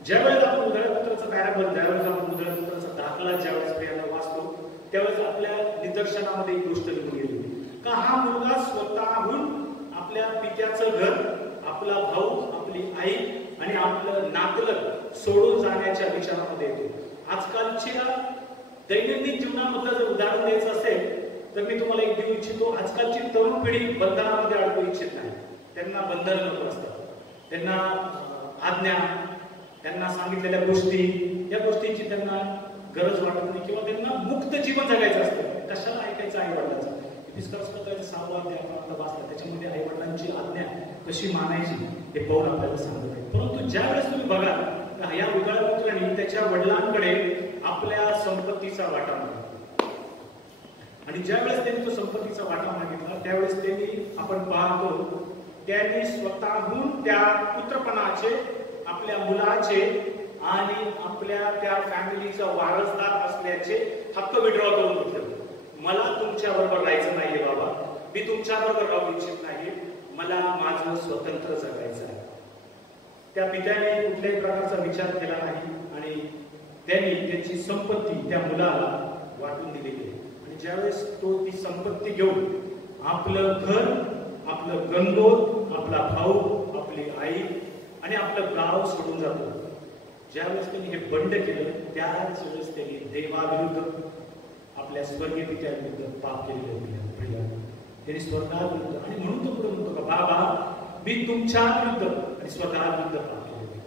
ज्यावेळेस आपण उधळा पुत्राचा पॅराबल, ज्यावेळेस आपण उधळा पुत्राचा दाखला ज्यावेळेस प्रियाला वाचतो, त्यावेळेस आपल्या निदर्शनामध्ये एक गोष्ट निघून गेली का हा मुलगा स्वतःहून आपल्या पित्याचं घर, आपला भाऊ, आपली आई आणि आपलं नातलग सोडून जाण्याच्या विचारामध्ये येतो. आजकालच्या दैनंदिन जीवनामधलं जर उदाहरण द्यायचं असेल तर मी तुम्हाला एक देऊ इच्छितो. आजकालची तरुण पिढी बंधनामध्ये अडकू इच्छित नाही. त्यांना बंधन नको असतात. त्यांना आज्ञा, त्यांना सांगितलेल्या गोष्टी, या गोष्टींची त्यांना गरज वाटत नाही किंवा त्यांना मुक्त जीवन जगायचं असतं. कशाला ऐकायचं आई वडिलांचं? निष्कर्षपत्राचा 6वा अध्याय आपण आता वाचला, त्याच्यामध्ये आई वडिलांची आज्ञा कशी मानायची हे पाऊल आपल्याला सांगत आहे. परंतु ज्यावेळेस तुम्ही बघा या उधळा पुत्राने त्याच्या वडिलांकडे आपल्या संपत्तीचा वाटा मागितला आणि ज्यावेळेस त्यांनी तो संपत्तीचा वाटा मागितला त्यावेळेस त्यांनी आपण पाहतो त्यांनी स्वतःहून त्या पुत्रपणाचे, आपल्या मुलाचे आणि आपल्या त्या फॅमिलीचा वारसदार असल्याचे हक्क विड्रॉ करून घेतले. मला तुमच्या बरोबर राहायचं नाहीये बाबा, मी तुमच्या बरोबर राहू इच्छित नाही, मला माझं स्वतंत्र जगायचं आहे. त्या पित्याने कुठल्याही प्रकारचा विचार केला नाही आणि त्यांनी त्याची संपत्ती त्या मुलाला वाटून दिली गेली. आणि ज्यावेळेस तो ती संपत्ती घेऊन आपलं घर, आपलं गणगोत, आपला भाऊ, आपली आई आणि आपलं गाव सोडून जातो, ज्यावेळेस त्यांनी हे बंड केलं त्याच वेळेस त्यांनी देवाविरुद्ध, आपल्या स्वर्गीय पित्याविरुद्ध पाप केलेले होते. त्यांनी स्वर्गाविरुद्ध, आणि म्हणून तो पुढे म्हणतो का बाबा मी तुमच्या विरुद्ध आणि स्वतःविरुद्ध पाप केले.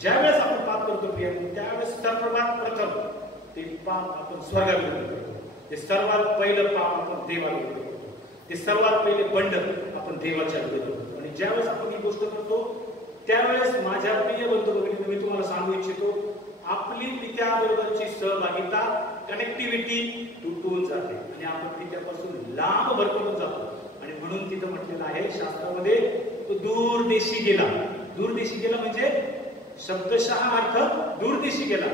ज्यावेळेस आपण पाप करतो प्रिय, त्यावेळेस सर्वात प्रथम ते पाप आपण स्वर्गाविरुद्ध करतो. ते सर्वात पहिलं पाप आपण देवाविरुद्ध करतो. ते सर्वात पहिले बंड आपण देवाच्या विरुद्ध करतो. आणि ज्यावेळेस आपण ही गोष्ट करतो त्यावेळेस माझ्या प्रिय बंधू भगिनी, मी तुम्हाला सांगू इच्छितो आपली पित्याबरोबरची सहभागिता, कनेक्टिव्हिटी तुटून जाते आणि आपण पित्यापासून लांब भरकटून जातो. आणि म्हणून तिथं म्हटलेलं आहे शास्त्रामध्ये तो दूर देशी गेला. दूर देशी गेला म्हणजे शब्दशः अर्थ दूर देशी गेला,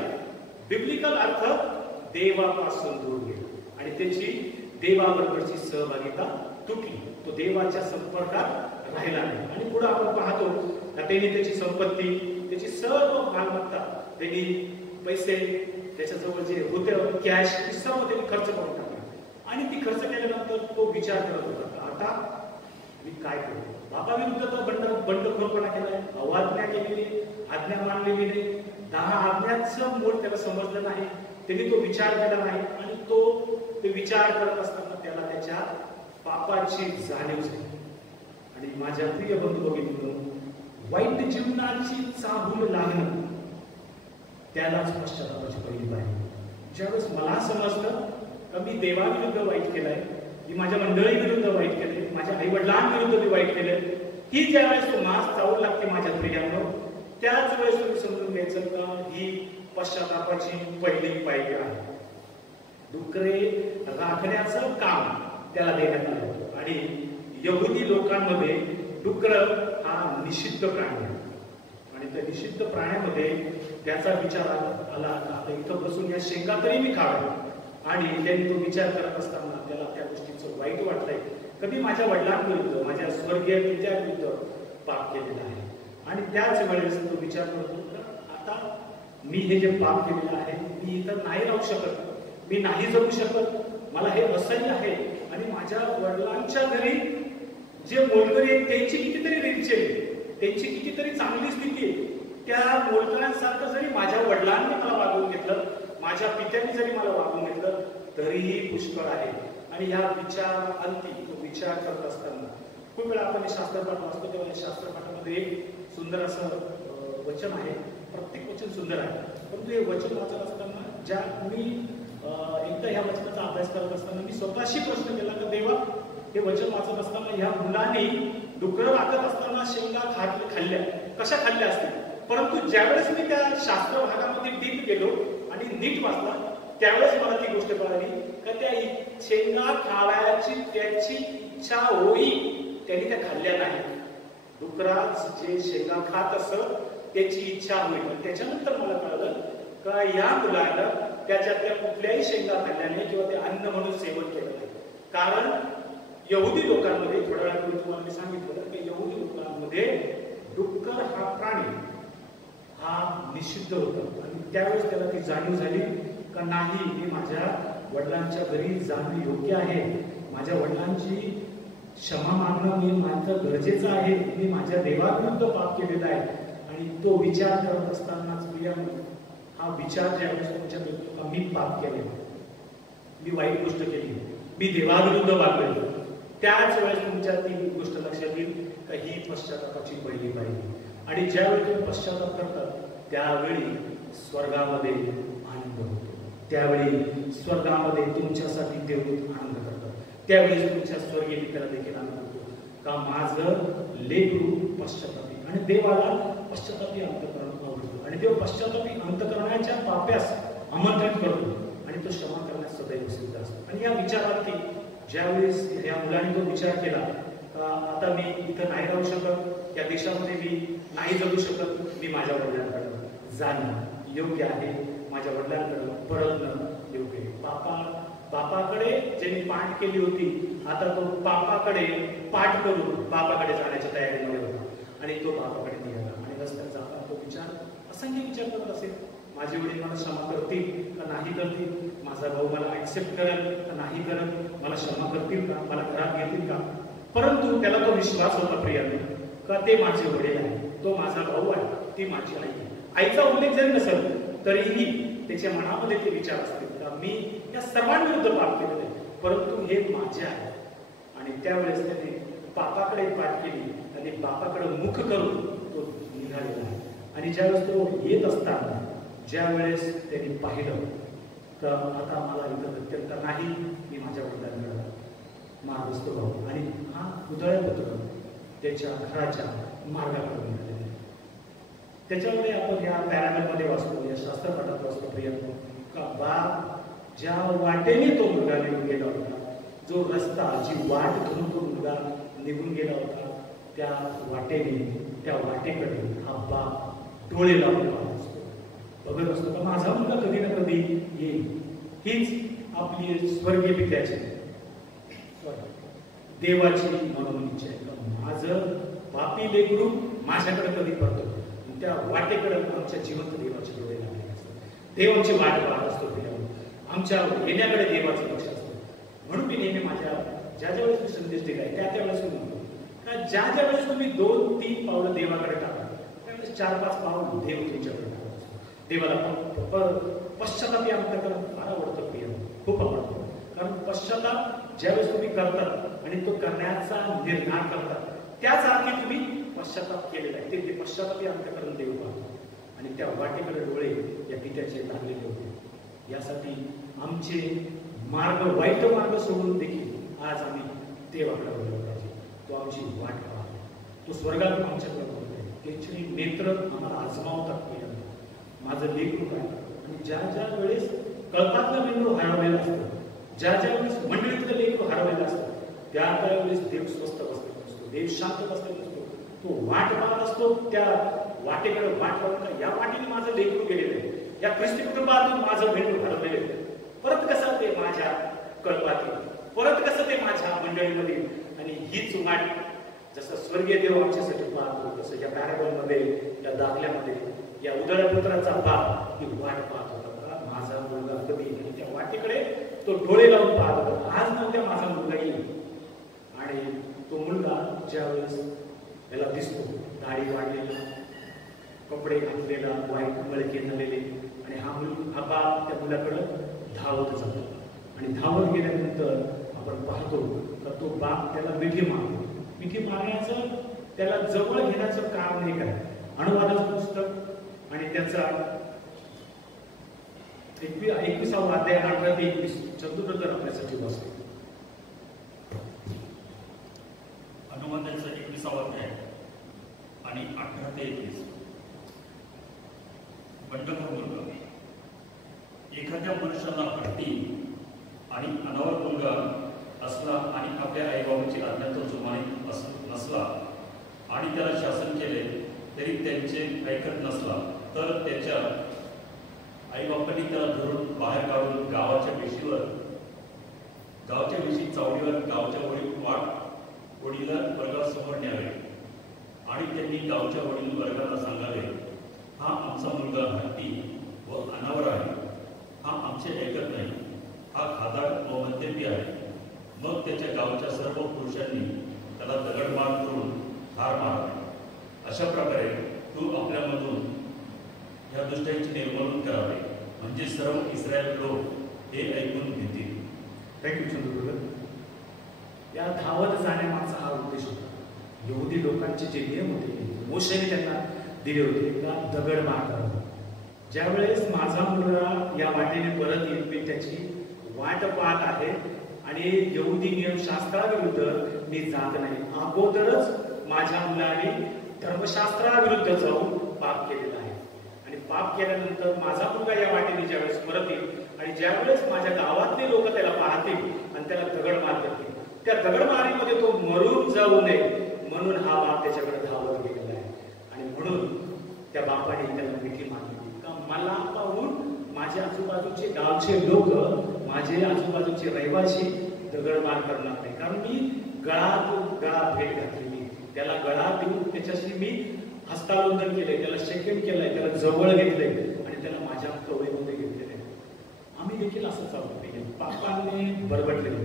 बिब्लिकल अर्थ देवापासून दूर गेला आणि त्याची देवाबरोबरची सहभागिता तुटली. तो देवाच्या संपर्कात राहिला नाही. आणि पुढे आपण पाहतो त्यांनी त्याची संपत्ती, त्याची सर्व मालमत्ता, त्यांनी पैसे, त्याच्याजवळ जे होते कॅश, ते सर्व त्यांनी खर्च करून टाकले. आणि ती खर्च केल्यानंतर तो विचार करत होता आता मी काय करू. बापाविरुद्ध तो बंडखोरपणा केलाय, अवाज्ञा केलेली, आज्ञा मानलेली नाही, 10 आज्ञांचं मूळ त्याला समजलं नाही, त्यांनी तो विचार केला नाही. आणि तो विचार करत असताना त्याला त्याच्या पापाची जाणीव झाली. आणि माझ्या प्रिय बंधू भगिनींनो, वाईट जीवनाची चाहूल लागणं त्यालाच पश्चातापाची पहिली पायरी. ज्यावेळेस मला समजलं का मी देवाविरुद्ध वाईट केलंय, मी माझ्या मंडळीविरुद्ध वाईट केलंय, माझ्या आई वडिलांविरुद्ध मी वाईट केलंय, ही ज्यावेळेस तो मास चावू लागते माझ्या प्रियांनो, त्याच वेळेस तुम्ही समजून घ्यायचं का ही पश्चातापाची पहिली पायरी आहे. डुकरे राखण्याचं काम त्याला देण्यात आलं होतं. आणि यहुदी लोकांमध्ये डुकर हा निषिद्ध प्राणी आहे. आणि त्या निषिद्ध प्राण्यामध्ये त्याचा विचार आला आता इथं बसून या शेंगा तरी मी खावे. आणि त्यांनी तो विचार करत असताना त्याला त्या गोष्टीचं वाईट वाटलंय, कधी माझ्या वडिलांविरुद्ध, माझ्या स्वर्गीय पित्याविरुद्ध पाप केलेलं आहे. आणि त्याच वेळेस तो विचार करतो आता मी हे जे पाप केलेलं आहे मी इथं नाही राहू शकत, मी नाही जगू शकत, मला हे असह्य आहे. आणि माझ्या वडिलांच्या घरी जे मोलकरी आहेत त्यांची कितीतरी रिच आहे, त्यांची कितीतरी चांगली स्थिती आहे, त्या मोलकरांसारखं जरी माझ्या वडिलांनी मला वागवून घेतलं, माझ्या पित्याने जरी मला वागवून घेतलं तरीही पुष्कळ आहे. आणि या विचारांती तो विचार करत असताना खूप वेळा आपण शास्त्रपाठ वाचतो तेव्हा शास्त्रपाठामध्ये एक सुंदर असं वचन आहे. प्रत्येक वचन सुंदर आहे, परंतु हे वचन वाचत असताना ज्या मी एकदा ह्या वचनाचा अभ्यास करत असताना मी स्वतःशी प्रश्न केला की देवा, हे वचन वाचत असताना ह्या मुलांनी डुकरं राखत असताना शेंगा खाल्ल्या, कशा खाल्ल्या असतील. परंतु ज्यावेळेस मी त्या शास्त्र भागामध्ये डीप गेलो आणि नीट वाचला त्यावेळेस मला ती गोष्ट कळाली का त्या शेंगा खाण्याची त्याची इच्छा होई, त्यांनी त्या खाल्ल्या नाही. डुकराच जे शेंगा खात असत त्याची इच्छा होईल. त्याच्यानंतर मला कळलं का या मुलाला त्याच्यातल्या कुठल्याही शेंगा खाल्ल्याने किंवा ते अन्न म्हणून सेवन केलं नाही. कारण यहुदी लोकांमध्ये, थोड्या वेळापूर्वी तुम्हाला मी सांगितलं की यहुदी लोकांमध्ये डुक्कर हा प्राणी हा निषिद्ध होता आणि त्यावेळेस त्याला ती जाणीव झाली का नाही, मी माझ्या वडिलांच्या घरी जाणं योग्य आहे, माझ्या वडिलांची क्षमा मागणं मी माझं गरजेचं आहे, मी माझ्या देवाविरुद्ध पाप केलेला आहे. आणि तो विचार करत असतानाच हा विचार ज्यावेळेस तुमच्या येतो, मी पाप केले, मी वाईट गोष्ट केली, मी देवाविरुद्ध वागलो, त्याच वेळेस तुमच्या ती गोष्ट लक्षात येईल का ही पश्चातापाची पहिली पाहिजे. आणि ज्यावेळी तुम्ही पश्चाताप करतात त्यावेळी स्वर्गामध्ये आनंद होतो, त्यावेळी स्वर्गामध्ये तुमच्यासाठी देवदूत आनंद करतात, त्यावेळी तुमच्या स्वर्गीय पित्याला देखील आनंद होतो का माझं लेकरू पश्चातापी. आणि देवाला पश्चातापी अंतःकरण आवडतो आणि देव पश्चातापी अंतःकरणाच्या पाप्यास आमंत्रित करतो आणि तो क्षमा करण्यास सदैव सिद्ध असतो. आणि या विचारार्थी ज्यावेळेस या मुलाने तो विचार केला, आता मी इथं नाही राहू शकत, या देशामध्ये मी नाही जगू शकत, मी माझ्या वडिलांकडे जाणं योग्य आहे, माझ्या वडिलांकडे परतणं योग्य आहे. बापाकडे ज्यांनी पाठ केली होती, आता तो बापाकडे पाठ करून बापाकडे जाण्याच्या तयारीमध्ये होता आणि तो बापाकडे निघाला. आणि रस्त्यात जाताना तो विचार असंख्य विचार करत असेल, माझे वडील मला क्षमा करतील का नाही करतील, माझा भाऊ मला ऍक्सेप्ट करेल का नाही करेल, मला क्षमा करतील का, मला घरात घेतील का. परंतु त्याला तो विश्वास होता प्रियाने का ते माझे वडील आहे, तो माझा भाऊ आहे, ती माझी आई आहे. आईचा उल्लेख जरी नसेल तरीही त्याच्या मनामध्ये ते विचार असतील का मी या सर्वांविरुद्ध पाप केलेलं आहे, परंतु हे माझे आहे. आणि त्यावेळेस त्याने बापाकडे पाठ केली आणि बापाकडे मुख करून तो निघालेला आहे. आणि ज्यावेळेस तो येत असताना ज्यावेळेस त्यांनी पाहिलं तर आता मला इथं गत्यंतर नाही, मी माझ्या वडिलांकडे मार्ग असतो भाऊ. आणि हा हृदयपुत्र त्याच्या घराच्या मार्गाकडे निघालेला. त्याच्यामुळे आपण या पॅराग्राफमध्ये वाचतो, या शास्त्रपाठात वाचतो प्रियांनो का बाप ज्या वाटेने तो मुलगा निघून गेला होता, जो रस्ता जी वाट धरून तो मुलगा निघून गेला होता, त्या वाटेने त्या वाटेकडे हा बाप डोळे लावून पाहत असतो, बघत असतो का माझा मुलगा कधी ना कधी येईल. हीच आपली स्वर्गीय पित्याची देवाची म्हणून इच्छा आहे का माझं पापी लेकरू माझ्याकडे कधी परतो. त्या वाटेकडे आमच्या जिवंत देवाचे डोळे लागले असतात, देव आमची वाट पाहत असतो, आमच्या येण्याकडे देवाचं लक्ष असतं. म्हणून मी नेहमी माझ्या ज्या ज्या वेळेस मी संदेश दिलाय त्या त्यावेळेस मी म्हणतो का ज्या ज्या वेळेस तुम्ही 2-3 पावलं देवाकडे टाका त्यावेळेस 4-5 पावलं देव तुमच्याकडे टाकत असतो. देवाला पश्चातापी अंतःकरण फार आवडतं, प्रिय खूप आवडतं. कारण पश्चाताप ज्यावेळेस तुम्ही करतात आणि तो करण्याचा निर्धार करतात त्याच अर्थी तुम्ही पश्चाताप केलेला आहे, ते पश्चातापी अंतःकरण देव पाहतो. आणि त्या वाटेकडे डोळे या पित्याचे लागलेले होते. यासाठी आमचे मार्ग वाईट मार्ग सोडून देखील आज आम्ही देवाकडे वळलो पाहिजे. तो आमची वाट पाहतो, तो स्वर्गात आमच्याकडे बघतोय, त्याचे नेत्र आम्हाला आजमावतात. माझं लेकरू काय. आणि ज्या ज्या वेळेस कळपातलं लेकरू हरवलेलं असतं, ज्या ज्या वेळेस मंडळीतलं लेकरू हरवलेलं असतं, त्या त्यावेळेस देव स्वस्थ बसलेला असतो, देव शांत बसलेला असतो, तो वाट पाहत असतो. त्या वाटेकडे वाट पाहून का या वाटेने माझं लेकरू गेलेलं आहे, या ख्रिस्ती कुटुंबातून माझं मेंढू हरवलेलं आहे, परत कसं ते माझ्या कल्पातील, परत कसं ते माझ्या मंडळीमध्ये. आणि हीच वाट जसं स्वर्गीय देव आमच्यासाठी पाहतो तसं या पॅराबलमध्ये, या दाखल्यामध्ये या उदळ पुत्राचा बाप ही वाट पाहत होता, माझा मुलगा कधी. आणि त्या वाटेकडे तो डोळे लावून पाहत होता, आज ना उद्या माझा मुलगा येईल. आणि तो मुलगा ज्यावेळेस याला दिसतो, दाढी वाढलेला, कपडे घातलेला, वाईट मळके झालेले, आणि हा बाप त्या मुलाकडे धावत जातो. आणि धावत गेल्यानंतर आपण पाहतो तर तो बाप त्याला मिठी मारतो. मिठी मारण्याचं त्याला जवळ घेण्याचं कारण हे काय, अनुवादाचं पुस्तक आणि त्याचा 21वा अध्याय 18 ते 21 चतुर्थ आपल्यासाठी वाचतो. अनुवादाचा 21वा अध्याय आणि 18 ते 21. बंडखोर मुलगा. एखाद्या मनुष्याला हट्टी आणि अनावर मुलगा असला आणि आपल्या आईबाबाची आज्ञा तो जुमानीत नसला आणि त्याला शासन केले तरी त्यांचे ऐकत नसला तर त्याच्या आईबापांनी त्याला धरून बाहेर काढून गावाच्या वेशीवर गावच्या विषयी चावडीवर गावच्या वडील वर्गासमोर न्यावे आणि त्यांनी गावच्या वडील वर्गाला सांगावे, हा आमचा मुलगा हट्टी व अनावर आहे, हा आमचे ऐकत नाही, हा खादाड व मद्यपी आहे. मग त्याच्या गावच्या सर्व पुरुषांनी त्याला दगडमार करून ठार मारावे. अशा प्रकारे तू आपल्यामधून या दुष्टांचे निर्मूलन करावे, म्हणजे सर्व इस्रायल लोक हे ऐकून घेतील. थँक्यू चंद्रपूर. या धावत जाण्यामागचा हा उद्देश होता. यहुदी लोकांचे जे नियम होते मोशेने त्यांना दिले होते, एकदा दगड मार करावा. ज्यावेळेस माझा मुलगा या वाटेने परत येईल, मी त्याची वाट पाहत आहे आणि यहुदी नियमशास्त्राविरुद्ध मी जात नाही. अगोदरच माझ्या मुलाने धर्मशास्त्राविरुद्ध जाऊन पाप केलेला आहे आणि पाप केल्यानंतर माझा मुलगा या वाटेने ज्यावेळेस परत येईल आणि ज्यावेळेस माझ्या गावातले लोक त्याला पाहतील आणि त्याला दगडमार करतील, त्या दगडमारीमध्ये तो मरून जाऊ नये म्हणून हा बाप त्याच्याकडे धावत गेलेला आहे. आणि म्हणून त्या बापाने त्याला मिठी मारली का मला पाहून माझ्या आजूबाजूचे गावचे लोक, माझे आजूबाजूचे रहिवासी दगडमार करणार नाही, कारण मी गळा भेट घातलेली, त्याला गळा देऊन त्याच्याशी मी हस्तांदोलन केलंय, त्याला शेकेंड केलंय, त्याला जवळ घेतलंय आणि त्याला माझ्या कवळीमध्ये घेतलेलं आहे. आम्ही देखील असंच आहोत. पापांनी बरबटलेलं,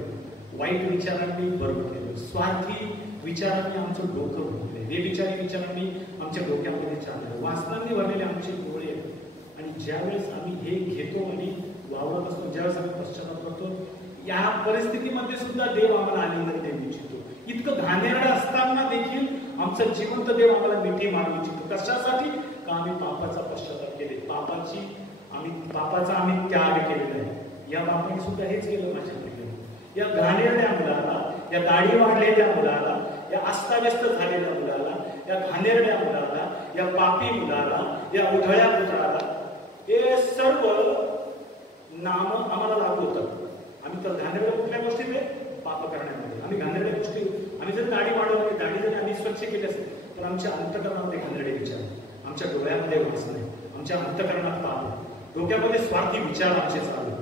वाईट विचारांनी बरबटलेलं, स्वार्थी विचारांनी आमचं डोकं भरलेलं, बेविचारी विचारांनी आमच्या डोक्यामध्ये चाललं, वासनांनी भरलेले आमचे डोळे आहेत. आणि ज्यावेळेस आम्ही हे घेतो आणि वावरत असतो, ज्यावेळेस आम्ही पश्चाताप करतो, या परिस्थितीमध्ये सुद्धा देव आम्हाला आलिंगन देऊ इच्छितो. इतकं घाणेरडं असताना देखील आमचा जिवंत देव आम्हाला मिठी मारू इच्छितो. कशासाठी? का आम्ही पापाचा पश्चाताप केले, पापाचा आम्ही त्याग केलेला आहे. या बापाने सुद्धा हेच केलं माझ्या प्रिय. या घाणेरड्या मुलाला, या दाढी वाढलेल्या मुलाला, या अस्ताव्यस्त झालेल्या मुलाला, या घाणेरड्या मुलाला, या पापी मुलाला, या उधळ्या पुतळाला, हे सर्व नाम आम्हाला लागू होतात. आम्ही तर घाणेरड्या कुठल्या गोष्टीत आहे? पाप करण्यामध्ये. आम्ही घाणेरड्या गोष्टी, आम्ही जर दाढी वाढवली, दाढी जर आम्ही स्वच्छ केली असेल तर आमच्या अंतःकरणामध्ये घाणेरडे विचार, आमच्या डोळ्यामध्ये वास नाही, आमच्या अंतःकरणात पाप, डोक्यामध्ये स्वार्थी विचार आमचे चालू.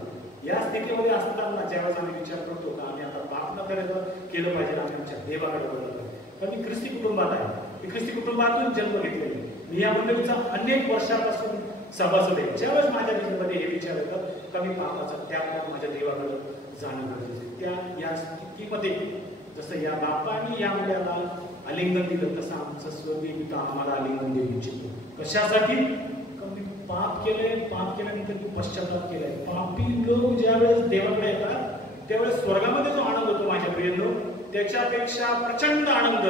या स्थितीमध्ये असताना ज्यावेळेस आम्ही विचार करतो का आम्ही आता पाप न केलं पाहिजे, आम्ही आमच्या देवाकडे वळलं पाहिजे. तर मी ख्रिस्ती कुटुंबात आहे, मी ख्रिस्ती कुटुंबातून जन्म घेतलेला. मी या मंडळीचा अनेक वर्षापासून सभासद आहे. ज्यावेळेस माझ्या जीवनामध्ये हे विचार येतात का मी पापाचा त्याग माझ्या देवाकडे जाणं गरजेचं. त्या या स्थितीमध्ये जसं या बापाने या मुलाला आलिंगन दिलं, तसं आमचं स्वर्गीय पिता आम्हाला आलिंगन देऊ इच्छितो. कशासाठी? पाप केल्यानंतर मी पश्चाताप केलाय. पापी लोक ज्यावेळेस देवाकडे येतात त्यावेळेस स्वर्गामध्ये जो आनंद होतो माझ्या प्रियांनो, त्याच्यापेक्षा प्रचंड आनंद,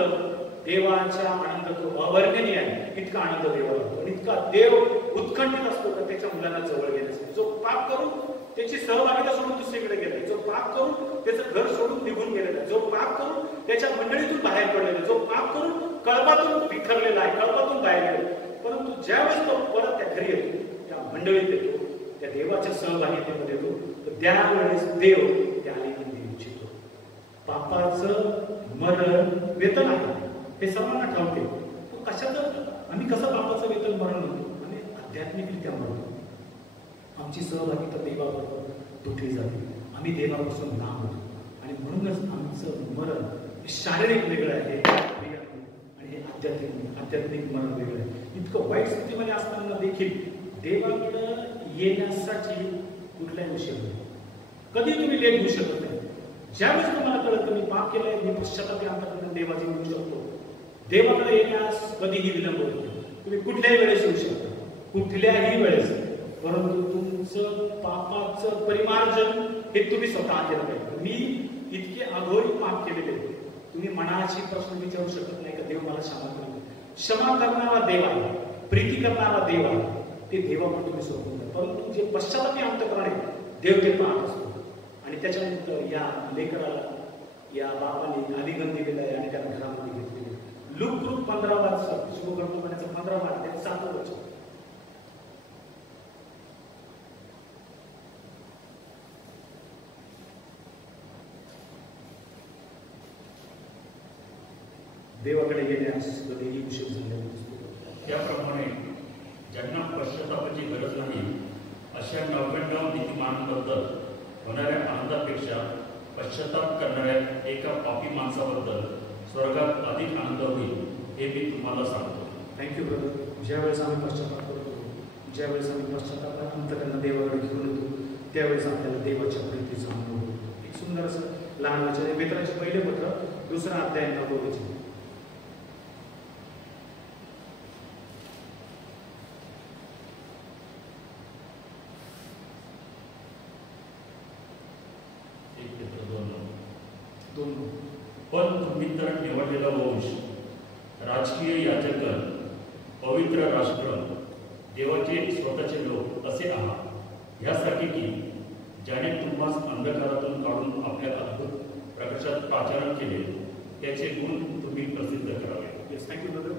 देवाचा आनंद तो अवर्णनीय आहे. इतका आनंद देवाला होतो, इतका देव उत्कंठित असतो का त्याच्या मुलांना जवळ घेण्यासाठी. जो पाप करून त्याची सहभागिता सोडून दुसरीकडे गेलाय, जो पाप करून त्याचं घर सोडून निघून गेलेला आहे, जो पाप करून त्याच्या मंडळीतून बाहेर पडलेला, जो पाप करून कळपातून बिखरलेला आहे, कळपातून बाहेर गेला, परंतु ज्यावेळेस तो परत त्या घरी येतो, त्या मंडळीत येतो, त्या देवाच्या सहभागितेमध्ये येतो, तर त्यावेळेस देव त्या आलिंगन देऊ इच्छितो. पापाचं मरण वेतन आहे, हे सर्वांना ठाऊक आहे. कशाचं आम्ही कसं पापाचं वेतन मरण म्हणतो? आम्ही आध्यात्मिकरित्या म्हणतो. आमची सहभागिता देवाबरोबर तुटली जाते, आम्ही देवापासून लांब होतो आणि म्हणूनच आमचं मरण शारीरिक वेगळं आहे आणि हे आध्यात्मिक मरण वेगळं आहे. इतकं वाईट स्थितीमध्ये असताना देखील देवाकडं येण्यासाठी कुठल्याही उशीर नाही. कधी तुम्ही लेट होऊ शकत नाही. ज्यावेळेस तुम्हाला कळत मी पाप केलंय, मी पश्चाताप अंतःकरणाने देवाचे येऊ शकतो, देवाकडे येण्यास कधीही विलंब होत नाही. तुम्ही कुठल्याही वेळेस येऊ शकता, कुठल्याही वेळेस, परंतु तुमचं पापाचं परिमार्जन हे तुम्ही स्वतः केलं पाहिजे. मी इतके अघोरी पाप केलेले, तुम्ही मनाची प्रश्न विचारू शकत नाही का देव मला क्षमा करेल. क्षमा करणारा देव आहे, प्रीती करणारा देव आहे, ते देवाकडे तुम्ही सोडून द्या. परंतु जे पश्चातापी अंतःकरण आहे देव ते पाहत असतो. आणि त्याच्यानंतर या लेकराला या बापाने आलिंगन दिलेलं आहे आणि त्याला घरामध्ये घेतलेलं आहे. लूक 15 शुभकर्मण्याचं 15 7 वर्ष. देवाकडे येण्यास कधीही उशीर झालेला नसतो. त्याप्रमाणे ज्यांना पश्चातापाची गरज नाही अशा 99 नीतिमानबद्दल होणाऱ्या आनंदापेक्षा पश्चाताप करणाऱ्या एका पापी माणसाबद्दल स्वर्गात अधिक आनंद होईल हे मी तुम्हाला सांगतो. Thank you brother. ज्यावेळेस आम्ही पश्चाताप करतो, ज्यावेळेस आम्ही पश्चाताप अंतकरणात देवाकडे घेऊन येतो, त्यावेळेस आपल्याला देवाच्या प्रीतीचा अनुभव होतो. एक सुंदर असं लहान वचन मित्राचे पहिले पत्र 2 अध्याय 9 वचन. पण तुम्ही तर निवडलेला वंश, राजकीय याजकगण, पवित्र राष्ट्र, देवाचे स्वतःचे लोक असे आहात, यासाठी की ज्याने तुम्हाला अंधकारातून काढून आपल्या अद्भुत प्रकाशात पाचारण केले त्याचे गुण तुम्ही प्रसिद्ध करावे. Thank you brother.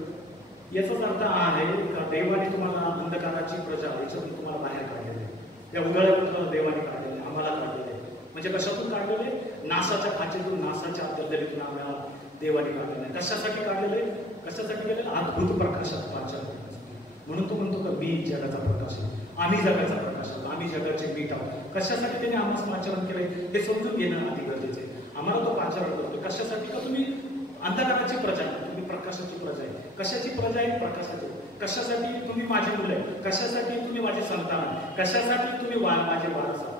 याचाच अर्थ हा आहे का देवाने तुम्हाला अंधकाराची प्रजा याच्यातून तुम्हाला बाहेर काढलेले, त्या उघड्यातून तुम्हाला देवाने काढलेले, आम्हाला काढलेले. म्हणजे कशातून काढलेले? नासाच्या खाचेतून, नासाच्या दलदलीतून आम्हाला देवाने काढलेलं आहे. कशासाठी काढलेले? कशासाठी केलेलं? अद्भुत प्रकाशात पाचारण करण्यासाठी. म्हणून तो म्हणतो का मी जगाचा प्रकाश आहे, आम्ही जगाचा प्रकाश आहोत, आम्ही जगाचे मीठ आहोत. कशासाठी त्याने आम्हाला पाचारण केलंय हे समजून घेणं आधी गरजेचं आहे. आम्हाला तो पाचारण करतो कशासाठी? का तुम्ही अंधकाराची प्रजा आहे, तुम्ही प्रकाशाची प्रजा आहे. कशाची प्रजा आहे? प्रकाशाची. कशासाठी? तुम्ही माझी मुलं आहे. कशासाठी? तुम्ही माझे संतान आहे. कशासाठी? तुम्ही माझे वारस आहात.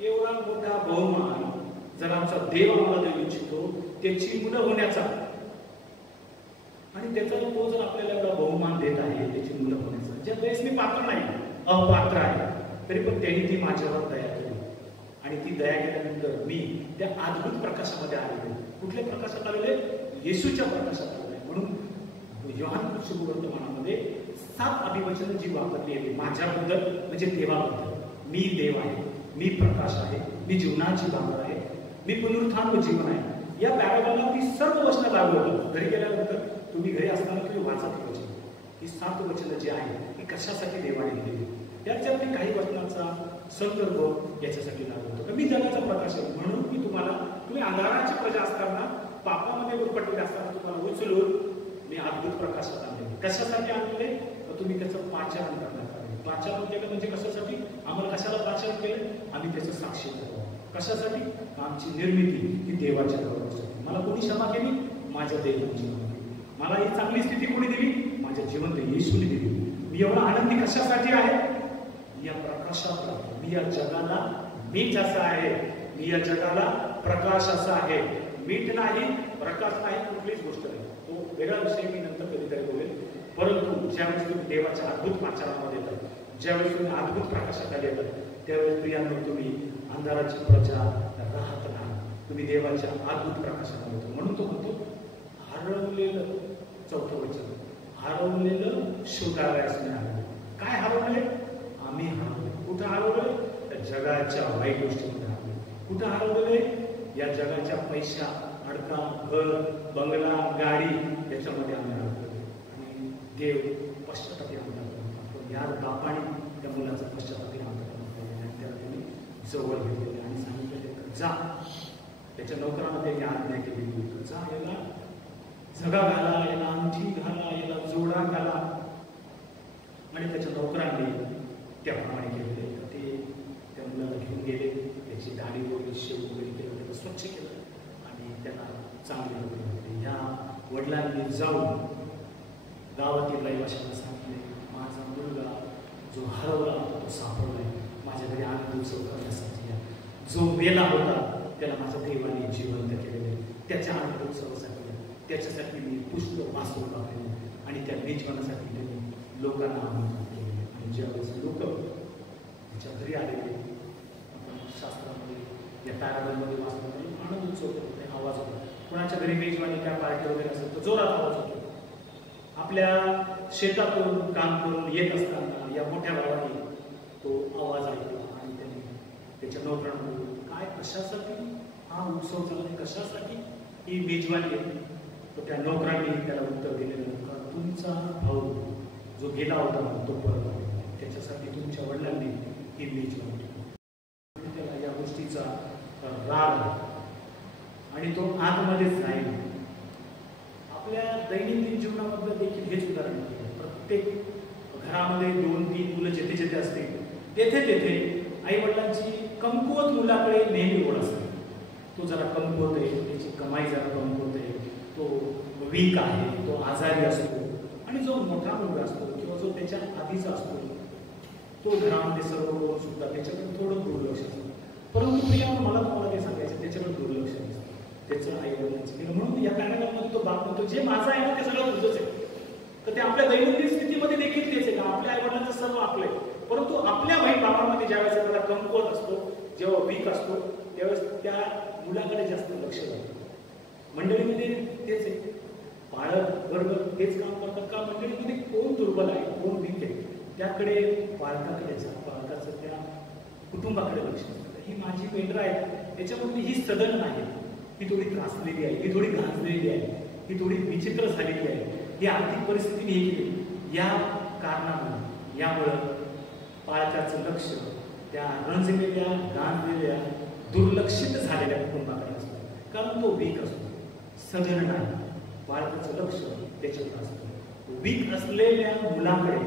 एवढा मोठा बहुमान जर आमचा देव आम्हाला देऊ इच्छितो, त्याची मुलं होण्याचा, आणि त्याचा तो जर आपल्याला एवढा बहुमान देत आहे त्याची मुलं होण्याचा, ज्या वेळेस मी पात्र नाही, अपात्र आहे, तरी पण त्यांनी ती माझ्यावर दया केली. आणि ती दया केल्यानंतर मी त्या अद्भुत प्रकाशामध्ये आलेलो. कुठल्या प्रकाशात आलेले? येशूच्या प्रकाशात आलेले. म्हणून योहान शुभवर्तमानामध्ये 7 अभिवचनं जी वापरली आहे माझ्याबद्दल, म्हणजे देवाबद्दल. मी देव आहे, मी प्रकाश आहे, मी जीवनाची बांगर आहे, मी पुनरुत्थान व जीवन आहे. या पॅराग्राफला ती सर्व वचनं लागू होतात. घरी गेल्यानंतर तुम्ही घरी असताना तुम्ही वाचा ती वचन. ही 7 वचनं जी आहे ती कशासाठी देवाने दिलेली, त्याच्यातली काही वचनांचा संदर्भ याच्यासाठी लागू होतो. मी जगाचा प्रकाश आहे, म्हणून मी तुम्हाला, तुम्ही अंधाराची प्रजा असताना, पापामध्ये गुरफटलेले असताना तुम्हाला उचलून मी अद्भुत प्रकाशात आणले. कशासाठी आणले? तुम्ही त्याचं पाचारण करण्यात आले. पाचारण केलं म्हणजे कशासाठी? आम्हाला कशाला पाचारण केलं? आम्ही त्याचं साक्षी करतो. कशासाठी? आमची निर्मिती ही देवाच्या गौरवासाठी. मला कोणी क्षमा केली? माझ्या देवाने क्षमा केली. मला ही चांगली स्थिती कोणी दिली? माझ्या जिवंत येशूने दिली. मी एवढा आनंदी कशासाठी आहे? या प्रकाशात राहतो. मी या जगाला मीठ असा आहे, मी या जगाला प्रकाश असा आहे. मीठ नाही, प्रकाश नाही, कुठलीच गोष्ट नाही. तो वेगळा विषय मी नंतर कधीतरी बोलेल. परंतु ज्यावेळेस तुम्ही देवाच्या अद्भुत पाचारामध्ये येतात, ज्यावेळेस तुम्ही अद्भुत प्रकाशात आले येतात, त्यावेळेस प्रियांनो तुम्ही अंधाराची प्रजा राहत नाही, तुम्ही देवाच्या अद्भुत प्रकाशात येतो. म्हणून तो म्हणतो हरवलेलं, 4थं वचन, हरवलेलं शोधावयास मिळालं. काय हरवले? आम्ही हरवले. कुठं हरवले? त्या जगाच्या वाईट गोष्टीमध्ये हरवले. कुठं हरवले? या जगाच्या पैसा, अडका, घर, बंगला, गाडी याच्यामध्ये आम्ही हरवले. आणि देव पश्चातापी आम्हाला करतो. या बापाने त्या मुलाचा पश्चातापी आम्हाला करतो आणि त्याला त्यांनी जवळ घेतलेले आणि सांगितलेले जा. त्याच्या नोकरांना त्यांनी आज्ञा केलेली, जा, याला झगा घाला, याला अंगठी घाला, याला जोडा घाला. आणि त्याच्या नोकरांनी त्याप्रमाणे केलेले. ते त्या मुलाला घेऊन गेले, त्याची दाढी वगैरे, शेव वगैरे केलं, त्याला स्वच्छ केलं आणि त्याला चांगले नोकरी घातली. या वडिलांनी जाऊन गावातील रहिवाशांना सांगितले, माझा मुलगा जो हरवला होता तो सापडलाय, माझ्या घरी आनंद उत्सव करण्यासाठी या. जो मेला होता त्याला माझ्या देवाने जिवंत केलेले, त्याच्या आनंद उत्सवासाठी, त्याच्यासाठी मी पुष्प वाचून लावलेले आणि त्या मेजवानासाठी त्यांनी लोकांना आमंत्रण केलेले. आणि ज्यावेळेस लोक त्याच्या घरी आलेले, आपण शास्त्रामध्ये या पॅराग्राफमध्ये वाचल्यामध्ये आनंद उत्सव होते, आवाज होता. कोणाच्या घरी मेजवानी काय पार्टी वगैरे असेल तर जोरात आवाज होतो. आपल्या शेतातून काम करून येत असताना या मोठ्या भावाने तो आवाज ऐकला आणि त्यांनी त्याच्या नोकरांना काय, कशासाठी हा उत्सव चालला, कशासाठी ही मेजवानी आहे? तर त्या नोकरांनी त्याला उत्तर दिलेलं, का तुमचा भाऊ जो गेला होता तो परत आला, त्याच्यासाठी तुमच्या वडिलांनी ही मेजवानी केली. त्याला या गोष्टीचा राग आणि तो आतमध्येच राहील. आपल्या दैनंदिन जीवनामध्ये देखील हेच उदाहरण आहे. प्रत्येक घरामध्ये 2-3 मुलं जेथे जेथे असतील तेथे तेथे आई वडिलांची कमकुवत मुलाकडे नेहमी ओढ असते. तो जरा कमकुवत आहे, त्याची कमाई जरा कमकुवत आहे, तो वीक आहे, तो आजारी असतो. आणि जो मोठा मुलगा असतो किंवा जो त्याच्या आधीचा असतो तो घरामध्ये सर्व करून सुद्धा त्याच्याकडे थोडं दुर्लक्ष असतं. परंतु प्रियावर मला तुम्हाला काय सांगायचं, त्याच्याकडे दुर्लक्ष नसतं त्याचं आई वडिलांचं केलं. म्हणून या कार्यक्रमामध्ये तो बाप म्हणतो जे माझं आहे ना ते सगळं तुझंच आहे. तर ते आपल्या दैनंदिन स्थितीमध्ये देखील तेच आहे का आपल्या आई वडिलांचं सर्व आपलं आहे. परंतु आपल्या बहीण बाबांमध्ये ज्यावेळेस एखादा कमकुवत असतो, जेव्हा वीक असतो, त्यावेळेस त्या मुलाकडे जास्त लक्ष जातं. मंडळीमध्ये तेच आहे, पालक वर्ग तेच काम करतात का मंडळीमध्ये कोण दुर्बल आहे, कोण वीक आहे, त्याकडे पालकाकडे पालकाचं त्या कुटुंबाकडे लक्ष असतं. ही माझी पेंढर आहे, त्याच्यामध्ये ही सदन नाही, ही थोडी त्रासलेली आहे, ही थोडी गांजलेली आहे, ही थोडी विचित्र झालेली आहे, ही आर्थिक परिस्थितीने हे केली. या कारणामुळे यामुळं पालकाचं लक्ष त्या रंजलेल्या, गांजलेल्या, दुर्लक्षित झालेल्या कुटुंबाकडे असतं. कारण तो वीक असतो, सधन नाही. पालकाचं लक्ष त्याच्यावर असतं. वीक असलेल्या मुलाकडे,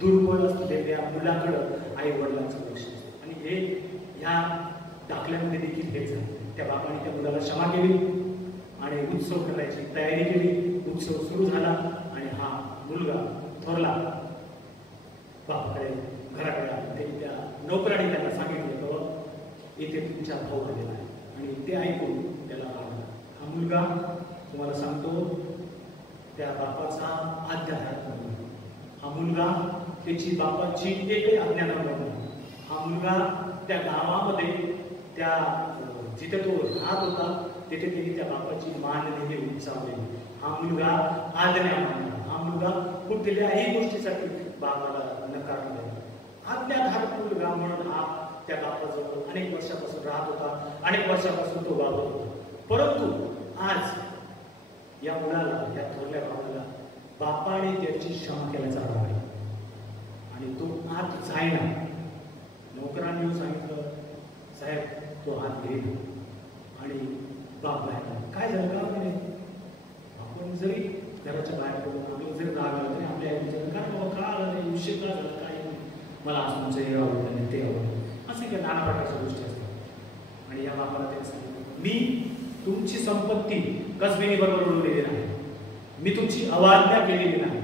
दुर्बळ असलेल्या मुलाकडं आई वडिलांचं लक्ष असतं. आणि हे ह्या दाखल्यामध्ये देखील हेच आहे. त्या बापाने त्या मुलाला क्षमा केली आणि उत्सव करायची तयारी केली. उत्सव सुरू झाला आणि हा मुलगा थोरला बापाकडे घराकडे आला. ते त्या नोकराने त्यांना सांगितलं की इथे तुमचा भाऊ आलेला आहे. आणि ते ऐकून त्याला आवडला. हा मुलगा तुम्हाला सांगतो त्या बापाचा आज्ञाधारक बनला. हा मुलगा त्याची बापाची एकही आज्ञा न बनला. हा मुलगा त्या गावामध्ये त्या जिथे तो राहत होता तिथे त्यांनी त्या बापाची मान नेहमी उंचावली. हा मुलगा आज्ञा मानला. हा मुलगा कुठल्याही गोष्टीसाठी बापाला नकार दिला. आज्ञाधारक मुलगा म्हणून हा त्या बापाजवळ अनेक वर्षापासून राहत होता. अनेक वर्षापासून तो वागत होता. परंतु आज या मुलाला, या थोरल्या बापाला बापाने त्याची क्षमा केल्याचा आढावा आहे. आणि तो आत जाईना. नोकरांनी सांगितलं साहेब तो हात घेईल आणि बाप बाहेर. काय झालं का म्हणे, आपण जरी घराच्या बाहेर पडून आपल्याला जरी राग आला तरी आपल्या विचार काय बाबा का आला नाही, विषय का झाला, काय मला आज तुमचं हे आवडलं नाही ते आवडलं, असं काही नाना प्रकारच्या गोष्टी असतात. आणि या बापाला त्यांनी सांगितलं मी तुमची संपत्ती कसबीनी बरोबर उडवलेली नाही, मी तुमची अवज्ञा केलेली नाही,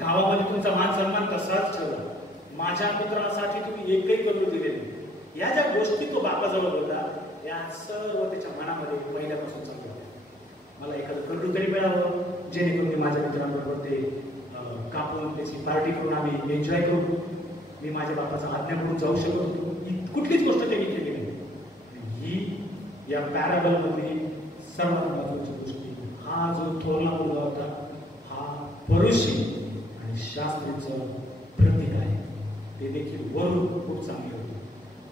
गावामध्ये तुमचा मान सन्मान तसाच ठेवला, माझ्या पुत्रासाठी तुम्ही एकही करू दिले नाही. या ज्या गोष्टी तो बापाजवळ होता या सर्व त्याच्या मनामध्ये पहिल्यापासून चालू होत्या. मला एखादं करडू तरी मिळावं जेणेकरून मी माझ्या मित्रांबरोबर ते कापून त्याची पार्टी करून आम्ही एन्जॉय करू, मी माझ्या बापाचा आज्ञा करून जाऊ शकत होतो. कुठलीच गोष्ट त्यांनी केली नाही. ही या पॅराबलमधली सर्वात महत्वाची गोष्टी. हा जो थोरला मुलगा होता हा परुषी आणि शास्त्रीचं प्रतीक आहे. ते देखील वरून खूप चांगले होते.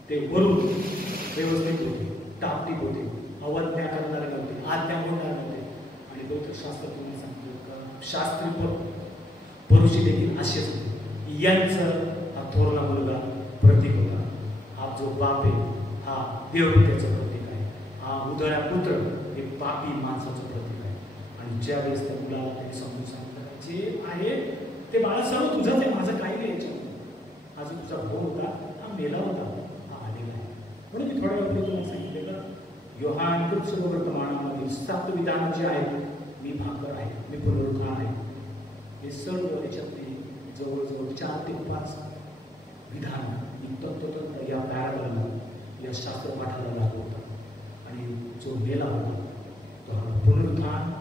ते वरून व्यवस्थित होते, टापटीप होते, अवज्ञा करणारे नव्हते, आज्ञा मोडणारे नव्हते. आणि गौतशास्त्र तुम्हाला सांगतो शास्त्री परुषी देखील असेच होते. यांचं हा थोरला मुलगा प्रतीक होता. हा जो बाप आहे हा देवतेचं प्रतीक आहे. हा उदळा पुत्र हे पापी माणसाचं प्रतीक आहे. आणि ज्या वेळेस त्या मुलाला त्यांनी समजून सांगितलं जे आहे ते बाळा सर्व तुझंच आहे, माझं काही नाही याच्यामध्ये. आज तुझा भाऊ होता हा मेला होता, हा आलेला आहे. म्हणून मी थोड्या वेळ तुम्हाला सांगितलेलं योहान वर्तमानामधील 7 विधान जे आहेत, मी भाकर आहे, मी पुनरुत्थान आहे, हे सर्व याच्यातले जवळजवळ 4 ते 5 विधान तंतोतंत या पॅराबलला या शास्त्रपाठाला लागू होता. आणि जो मेला होता तो पुनरुत्थान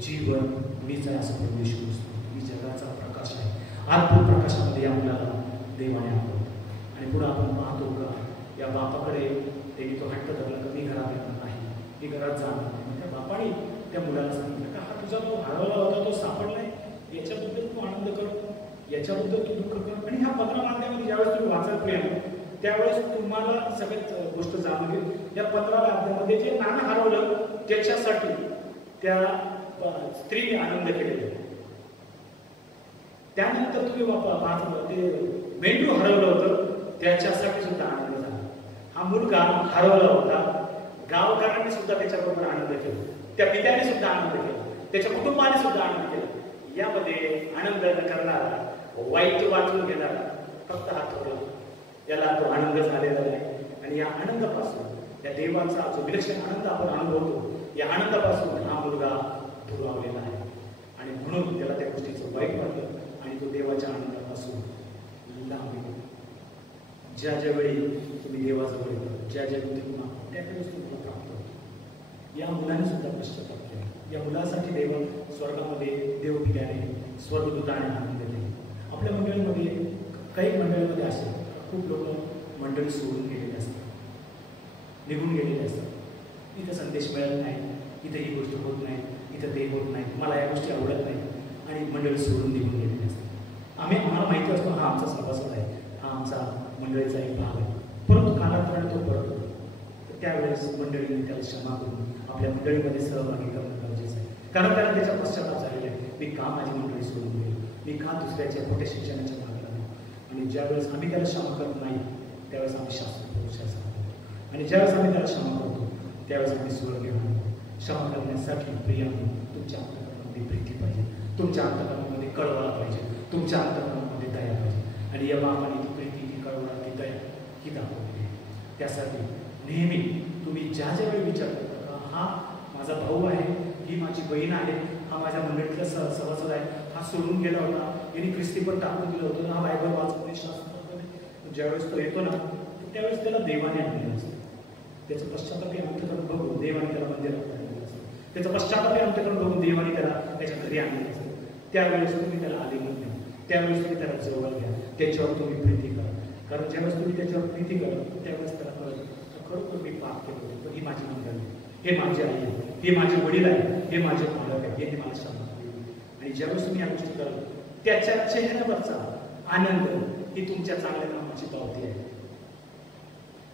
जीवन मीच आहे असं परमेश्वर असतो. मी जगाचा प्रकाश आहे. आत्म प्रकाशामध्ये या मुलाला देवाने आणलं. आणि पुढे आपण पाहतो का या बापाकडे त्यांनी तो हट्ट धरला की मी घरात येणार नाही, मी घरात जाणार नाही. त्या बापाने त्या मुलाला सांगितलं का हा तुझा तो हरवला होता तो सापडलाय, याच्याबद्दल तू आनंद कर, याच्याबद्दल तू दुःख कर. आणि ह्या 15 अध्यायामध्ये ज्यावेळेस तुम्ही वाचाल प्रेम त्यावेळेस तुम्हाला सगळ्यात गोष्ट जाणून घेईल. या 15 अध्यायामध्ये जे नाणं हरवलं त्याच्यासाठी त्या स्त्रीने आनंद केलेला. त्यानंतर तुम्ही वाचलं ते मेंढरू हरवलं होतं त्याच्यासाठी सुद्धा आनंद झाला. हा मुलगा हरवला होता, गावकऱ्यांनी सुद्धा त्याच्याबरोबर आनंद केला, त्या पित्याने सुद्धा आनंद केला, त्याच्या कुटुंबाने सुद्धा आनंद केला. यामध्ये आनंद करणारा, वाईट वाचून घेणारा फक्त हा थोरला, याला तो आनंद झालेला आहे. आणि या आनंदापासून या देवाचा जो विलक्षण आनंद आपण अनुभवतो, या आनंदापासून हा मुलगा दुरावलेला आहे आणि म्हणून त्याला त्या गोष्टीचं वाईट वाटलं आणि तो देवाच्या आनंदापासून लांब गेला. ज्या ज्या वेळी तुम्ही देवाजवळ येता, ज्या ज्या वेळी तुम्ही त्यावेळेस तुम्हाला प्राप्त होतो. या मुलाने सुद्धा पश्चाताप केला. या मुलासाठी देव स्वर्गामध्ये देव दिल्याने स्वर्गदूताने आनंद केले. आपल्या मंडळीमध्ये काही मंडळीमध्ये असे खूप लोक मंडळी सोडून गेलेले असतात, निघून गेलेले असतात. इथं संदेश मिळत नाही, इथं ही गोष्ट होत नाही, इथं ते होत नाही, मला या गोष्टी आवडत नाही आणि मंडळी सोडून निघून गेलेले असतात. आम्हाला माहिती असतो हा आमचा सभासद आहे, हा आमचा मंडळीचा एक भाग आहे, परंतु कालांतराने तो परत होतो. तर त्यावेळेस मंडळीने त्याला क्षमा करून आपल्या मंडळीमध्ये सहभागी करणं गरजेचं आहे. कारण त्याला त्याच्या पश्चाताप झालेला आहे, मी का माझी मंडळी सोडून गेली, मी का दुसऱ्याच्या मोठ्या शिक्षणाच्या मागे लागलो. आणि ज्यावेळेस आम्ही त्याला क्षमा करत नाही त्यावेळेस आम्ही शास्त्र आणि ज्यावेळेस आम्ही त्याला क्षमा करतो त्यावेळेस आम्ही स्वर्ग घेऊन क्षमा करण्यासाठी प्रिया तुमच्या अंतःकरणामध्ये प्रीती पाहिजे, तुमच्या अंतःकरणामध्ये कळवळा पाहिजे, तुमच्या अंतःकरणामध्ये दया पाहिजे. आणि या बापाने ती प्रीती, ती कळवळा, ती दया ही दाखवली. त्यासाठी नेहमी तुम्ही ज्या ज्या वेळी विचार करता हा माझा भाऊ आहे, ही माझी बहीण आहे, हा माझ्या मंडळीतला सभासद आहे, हा सोडून गेला होता, यांनी ख्रिस्ती पण टाकून दिलं होतं, हा बायबल वाचतो, शास्त्र, ज्यावेळेस तो येतो ना त्यावेळेस त्याला देवाने आणलेलं असतं. त्याचं पश्चातापी अंतःकरण बघून देवाने त्याला मंदिरात आणलेलं असतं. त्याचं पश्चातापी अंतःकरण बघून देवाने त्याला त्याच्या घरी आणलेलं असतं. त्यावेळेस तुम्ही त्याला आलिंगन घ्या, त्यावेळेस तुम्ही त्याला जवळ घ्या, त्याच्यावर तुम्ही प्रीती करा. कारण ज्यावेळेस तुम्ही त्याच्यावर प्रीती करा त्यावेळेस त्याला कळत खरोखर मी पाप केलं होतं, ही माझी मंडळी, हे माझी आई आहे, हे माझे वडील आहे, हे माझे मालक आहे, हे मला क्षमा केली. आणि ज्यावेळेस तुम्ही या गोष्टी कराल त्याच्या चेहऱ्यावरचा आनंद ही तुमच्या चांगल्या कामाची पावती आहे,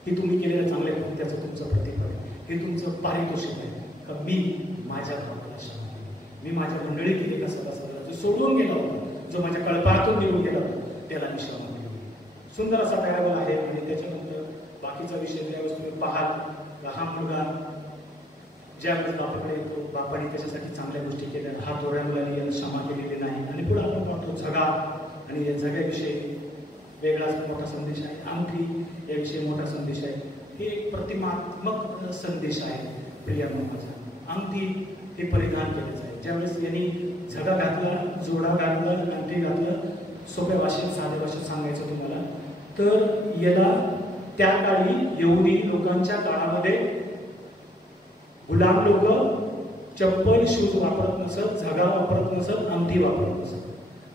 ही तुम्ही केलेल्या चांगल्या कृत्याचं तुमचं प्रतीक आहे, हे तुमचं पारितोषिक आहे का मी माझ्या भावाला क्षमा केली, मी माझ्या मंडळी केलेला सभासदाला जो सोडून गेला होता, जो माझ्या कळपातून निघून गेला होता त्याला मी क्षमा केली. सुंदर असा पॅराबल आहे. आणि त्याच्यानंतर बाकीचा विषय ज्यावेळेस तुम्ही पाहाल हा मुलगा ज्यावेळेस बापाकडे येतो, बापाने त्याच्यासाठी चांगल्या गोष्टी केल्या, हा थोड्या मुलांनी याला क्षमा केलेली नाही. आणि पुढे आपण पाहतो झगा, आणि या झग्याविषयी वेगळाच मोठा संदेश आहे. अंगठी याविषयी मोठा संदेश आहे. हे एक प्रतिमात्मक संदेश आहे. प्रिया माझा अंगठी हे परिधान केलेच आहे. ज्यावेळेस यांनी झगा घातला, जोडा घातला, अंगठी घातलं, सोप्या भाषेत साध्या भाषेत सांगायचं तुम्हाला तर याला त्या काळी यहुदी लोकांच्या काळामध्ये गुलाम लोक चप्पल शूज वापरत नसत, झगा वापरत नसत, अंगठी वापरत नसत.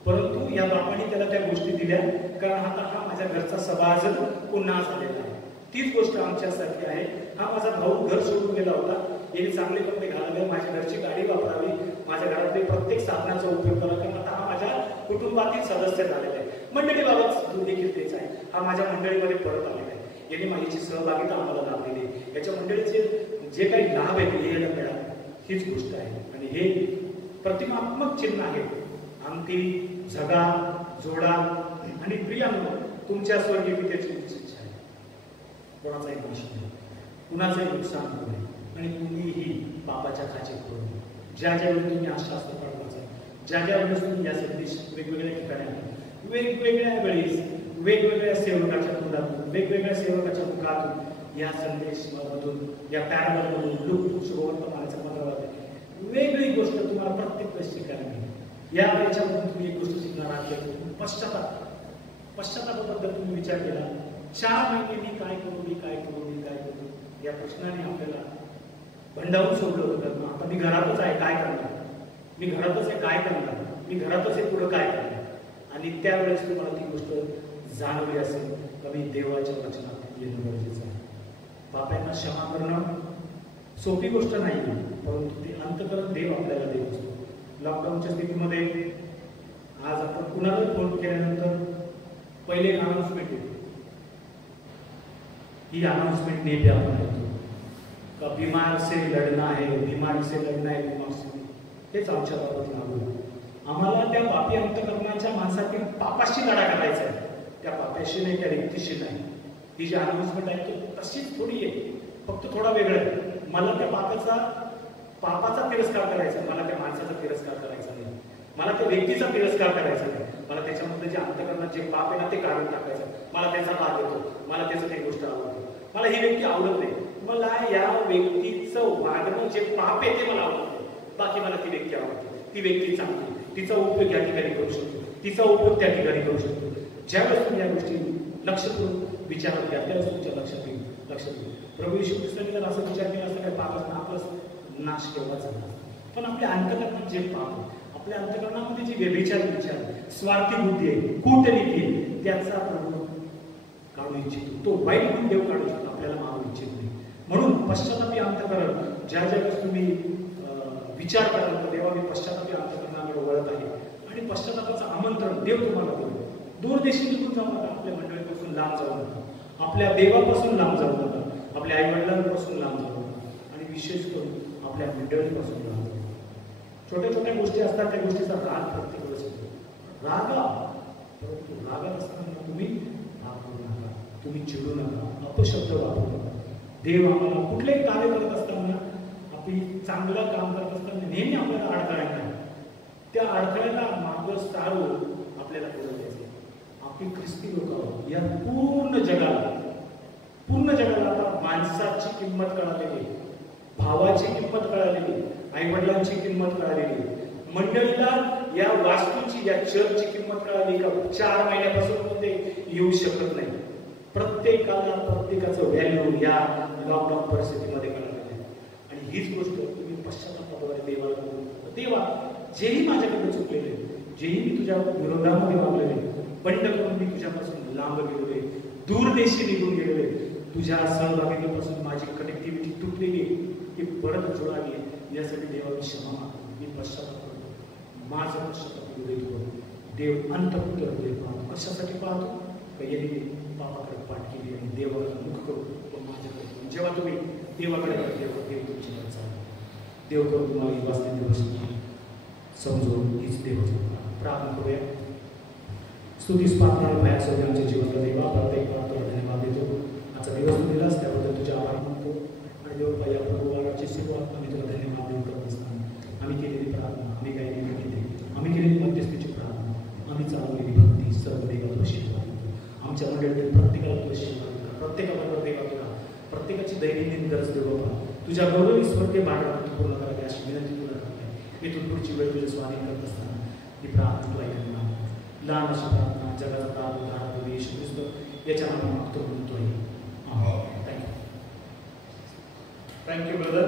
परंतु या बापाने त्याला त्या गोष्टी दिल्या कारण आता हा माझ्या घरचा सभासद पुन्हा झालेला आहे. तीच गोष्ट आमच्यासाठी आहे. हा माझा भाऊ घर सोडून गेला होता, याने चांगले कपडे घालावे, माझ्या घरची गाडी वापरावी, माझ्या घरातले प्रत्येक साधनाचा उपयोग करा, कारण आता हा माझ्या कुटुंबातील सदस्य झालेला आहे. मंडळीबाबत देखील तेच आहे. हा माझ्या मंडळीमध्ये परत आलेला आहे, यांनी माझी सहभागिता आम्हाला लाभलेली आहे. याच्या मंडळीचे जे काही लाभ आहेत हे याला मिळाले, हीच गोष्ट आहे. आणि हे प्रतिमात्मक चिन्ह आहे. अंगठी, झगा, जोडा आणि प्रियांनो तुमच्या स्वर्गीय पित्याची इच्छा आहे कोणाचाही नाश नाही, कुणाचंही नुकसान होऊ नये आणि कुणीही पापाच्या खाचे करू नये. ज्या ज्या वेळी तुम्ही शास्त्र पडवायचं, ज्या ज्या वेळेस तुम्ही या संदेश वेगवेगळ्या ठिकाणी वेगवेगळ्या वेळेस वेगवेगळ्या सेवकाच्या तोंडातून वेगवेगळ्या सेवकाच्या मुखातून या संदेशमधून या पॅराबलमधून लूक शुभवर्तमानाच्या पत्रावर वेगळी गोष्ट तुम्हाला प्रत्येक वेळेस शिकायला मिळेल. या याच्यामधून तुम्ही एक गोष्ट शिकणार आहात, पश्चातापाबद्दल तुम्ही विचार केला. 4 महिने मी काय करू, मी काय करू, मी काय करू या प्रश्नाने आपल्याला भंडावून सोडलं होतं. आता मी घरातच आहे, काय करणार, मी घरातच आहे, काय करणार, मी घरातच आहे, पुढं काय करणार. आणि त्यावेळेस तुम्हाला ती गोष्ट जाणवली असेल का मी देवाच्या वचनात येणं गरजेचं आहे. पापांना क्षमा करणं सोपी गोष्ट नाही, परंतु ते अंतःकरण देव आपल्याला देत असतो. लॉकडाऊनच्या स्थितीमध्ये आज आपण कुणाला फोन केल्यानंतर पहिले अनाउन्समेंट येते. ही अनाउन्समेंट नेहमी आपण करतो का बीमार से लढणं आहे, बीमार से लढणं आहे, बीमार से. हेच आमच्या बाबत लागू आहे. आम्हाला त्या पापी अंतःकरणाच्या माणसातील पापाशी लढा करायचा आहे, त्या पाप्याशी नाही, त्या व्यक्तीशी नाही. ही जी अनाउन्समेंट आहे ती तशीच थोडी आहे, फक्त थोडा वेगळा आहे. मला त्या पापाचा तिरस्कार करायचा, मला त्या माणसाचा तिरस्कार करायचा नाही, मला त्या व्यक्तीचा तिरस्कार करायचा नाही. मला त्याच्यामध्ये जे अंतःकरणात जे पाप आहे ना ते काढून टाकायचं. मला त्याचा राग येतो, मला त्याचं काही गोष्ट आवडते, मला ही व्यक्ती आवडत नाही, मला या व्यक्तीचं वागणं जे पाप आहे ते मला आवडतं, बाकी मला ती व्यक्ती आवडते, ती व्यक्ती चांगली, तिचा उपयोग या ठिकाणी करू शकतो, तिचा उपयोग त्या ठिकाणी करू शकतो. ज्यावेळेस तुम्ही या गोष्टी लक्ष करून विचारात घ्या त्यावेळेस तुमच्या लक्षात येईल. प्रभू येशू ख्रिस्तांनी जर असं विचार केला असं काय पापाचा आपला नाश केव्हा झाला, पण आपल्या अंतःकरणात जे पाप, आपल्या अंतःकरणामध्ये जे व्यभिचार विचार, स्वार्थी बुद्धी आहे, कूटनीती आहे, त्याचा प्रभू काढू इच्छितो. तो वाईट गुण देव काढू शकतो, आपल्याला मारू इच्छित नाही. म्हणून पश्चातापी अंतःकरण ज्या वेळेस तुम्ही विचार कराल तर देवा मी पश्चातापी अंतःकरणाकडे वळत आहे आणि पश्चातापाचं आमंत्रण देव तुम्हाला देतो. दूरदेशी निघून जाऊ नका, आपल्या मंडळीपासून लांब जाऊ नका, आपल्या देवापासून लांब जाऊ नका, आपल्या आई वडिलांपासून लांब जाऊ नका आणि विशेष करून आपल्या मंडळीपासून लांब जाऊ नका. छोट्या छोट्या गोष्टी असतात त्या गोष्टीचा राग प्रत्येक वेळेस होतो. रागा, परंतु रागात असताना तुम्ही राग करू नका, तुम्ही चिडू नका, अपशब्द वापरू नका. देव आम्हाला कुठलेही कार्य करत असताना, आपली चांगलं काम करत असताना नेहमी आपल्याला अडथळा येणार, त्या अडथळ्याला मार्ग सारून आपल्याला पुढे द्यायचं. आपली ख्रिस्ती लोक या पूर्ण जगाला आता माणसाची किंमत कळालेली, भावाची किंमत कळालेली, आई वडिलांची किंमत कळालेली, मंडळीला या वास्तूची, या चर्चची किंमत कळाली का 4 महिन्यापासून ते येऊ शकत नाही. प्रत्येकाला प्रत्येकाचं व्हॅल्यू या लॉकडाऊन परिस्थितीमध्ये कळालेलं आहे. आणि हीच गोष्ट तुम्ही पश्चातापाद्वारे देवाला बोलू. देवा, जेही माझ्याकडे चुकलेले, जेही मी तुझ्या विरोधामध्ये वागलेले, बंड करून मी तुझ्यापासून लांब गेलेले, दूरदेशी निघून गेलेले, तुझ्या सहभागितेपासून माझी कनेक्टिव्हिटी तुटलेली ही परत जोडावी, यासाठी देवाला क्षमा मागतो. मी पश्चाताप करतो, माझं पश्चाताप करू. देव अंतःपुत्र हृदय पाहतो. कशासाठी पाहतो? यांनी पापाकडे पाठ केली आणि देवाला मुख करू तो माझ्याकडे. जेव्हा तुम्ही देवाकडे तेव्हा देव तुमची देव करून तुम्हाला ही वाचले दिवस समजून हीच देवाची प्रार्थना करूया. स्तुतीस पात्र भया सगळ्यांच्या जीवनाला देवा प्रत्येक प्रार्थना धन्यवाद देतो. आजचा दिवस तू दिलास त्याबद्दल तुझ्या आभार मानतो. आणि देव या प्रभुवाराची सेवा आम्ही तुला धन्यवाद देऊ करत असताना आम्ही केलेली प्रार्थना, आम्ही गायलेली गीते, आम्ही केलेली मध्यस्थीची प्रार्थना, आम्ही चालवलेली भक्ती सर्व देवाला आशीर्वाद देतो. आमच्या मंडळीतील प्रत्येकाला तुला आशीर्वाद देतो. प्रत्येकाबरोबर देवा तुला प्रत्येकाची दैनंदिन गरज देऊ बाबा तुझ्या गौरवी स्वर्गीय भांडवल पूर्ण करावी अशी विनंती तुला करते. इथून पुढची वेळ तुझ्या स्वाधीन करत असताना ही प्रार्थना तुला ऐकणार. लहान अशी प्रार्थना जगाचा प्राण उदाहरण येशू ख्रिस्त याच्या नावाने मागतो म्हणतोय. Thank you brother.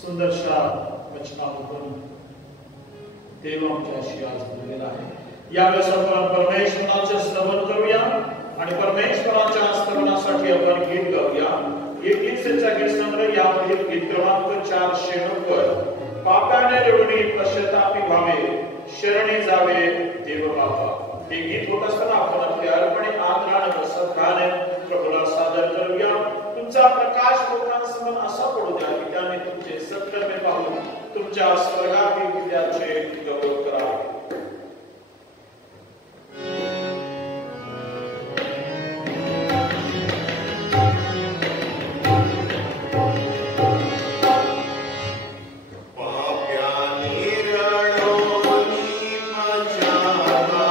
सुंदरशा वचनातून देव आमच्याशी आज बोललेला आहे. यावेळेस आपण परमेश्वराचे स्तवन करूया आणि परमेश्वराच्या स्तवनासाठी आपण गीत गाऊया. एकलीसेचा गीत संग्रह यामधील गीत क्रमांक 490. पापाने रडुनी पश्चातापी व्हावे, शरणी जावे देव बाबा. हे गीत होत असताना आपण आपल्या अर्पणे आदराने सत्काराने प्रभूला सादर करूया. तुमचा प्रकाश लोकांसमोर असा पडू द्या की त्याने तुमचे सत्कर्मे पाहून तुमच्या स्वर्गातील विद्याचे गौरव करावे. Shakaya, Nira, Nira,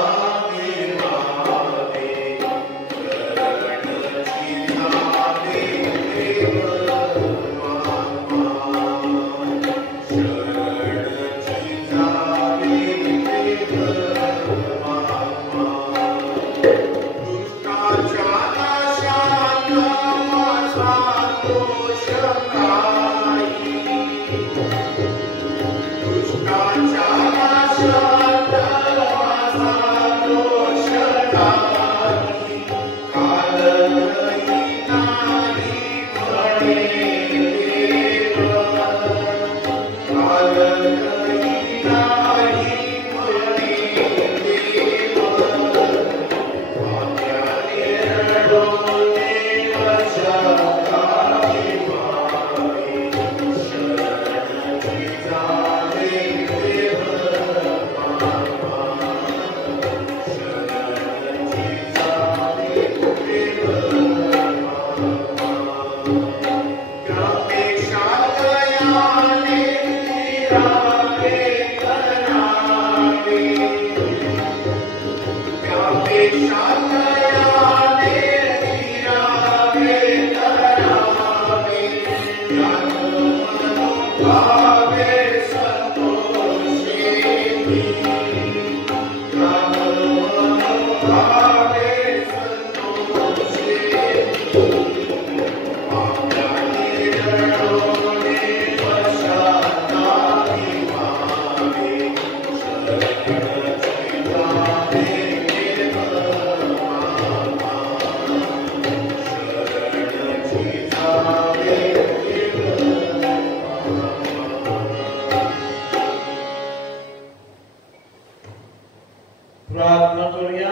प्रार्थना करूया.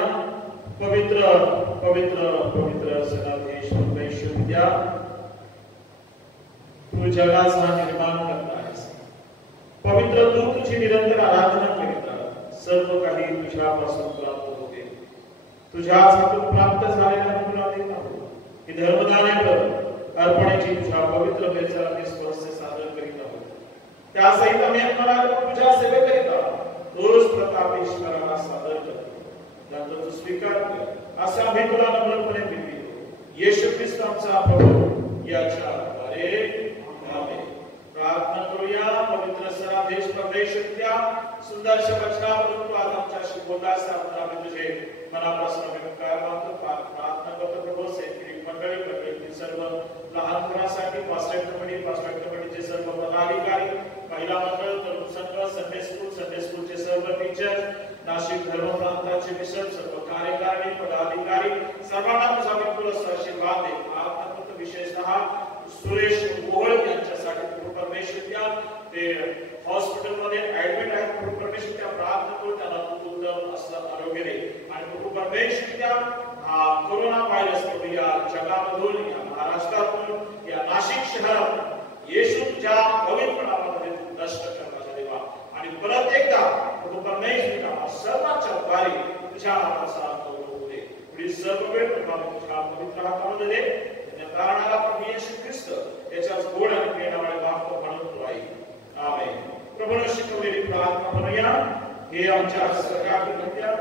पवित्र पवित्र पवित्र सदाधीश परमेश्वरा, तू जगाचा निर्माण करता आहेस. पवित्र तू तुझी निरंतर आराधना करीत राहा. सर्व काही तुझ्यापासून प्राप्त होते. तुझ्याच हातून प्राप्त झालेल्या तुला देत आहोत. ही धर्मदाने कर अर्पणेची तुझ्या पवित्र बेचाराने स्वस्य सादर करीत आहोत. त्या सहित आम्ही आत्मराग तुझ्या सेवे करीत आहोत. रोज प्रतापेश्वराला सादर करतो. त्याचा तू स्वीकार कर असा आम्ही तुला नम्रपणे विनवितो. येशू ख्रिस्त आमचा प्रभू याच्या द्वारे आमेन. प्रार्थना करूया. पवित्र सदाधीश परमेश्वरा, सुंदरशा वचनावरून तू आज आमच्याशी बोललास. आम्ही तुझे मनापासून अभिप्राय मानतो. प्रार्थना करतो प्रभू. सेक्रेटरी मंडळी मंडळीतील सर्व लहान मुलांसाठी पास्टर कमिटीचे सर्व पदाधिकारी, महिला मंडळ, तरुण संघ, संडे स्कूलचे सर्व टीचर, नाशिक धर्म प्रांताचे बिशप, सर्व कार्यकारिणी पदाधिकारी, सर्वांना तुझा विपुल आशीर्वाद दे. प्रार्थना करतो विशेषतः सुरेश मोहोळ यांच्यासाठी प्रभू परमेश्वरा, ते हॉस्पिटलमध्ये ऍडमिट आहेत. प्रभू परमेश्वरा, प्रार्थना करू त्यांना उत्तम असं आरोग्य दे. आणि प्रभू परमेश्वरा, हा कोरोना व्हायरस या जगामधून, या महाराष्ट्रातून, या नाशिक शहरातून येशू तुझ्या पवित्र नामामध्ये नष्ट कर माझ्या देवा. आणि परत एकदा प्रभू परमेश्वरा, सर्वांच्या द्वारे तुझ्या नामाचा गौरव होऊ दे. पुढील सर्व वेळ प्रभू तुझ्या पवित्र हातामध्ये दे. त्या कारणाला प्रभू येशू ख्रिस्त याच्याच गोड आणि प्रेमाने वागतो म्हणून तू आई. आमेन. प्रभूने शिकवलेली प्रार्थना म्हणूया. हे आमच्या सरकार कृत्या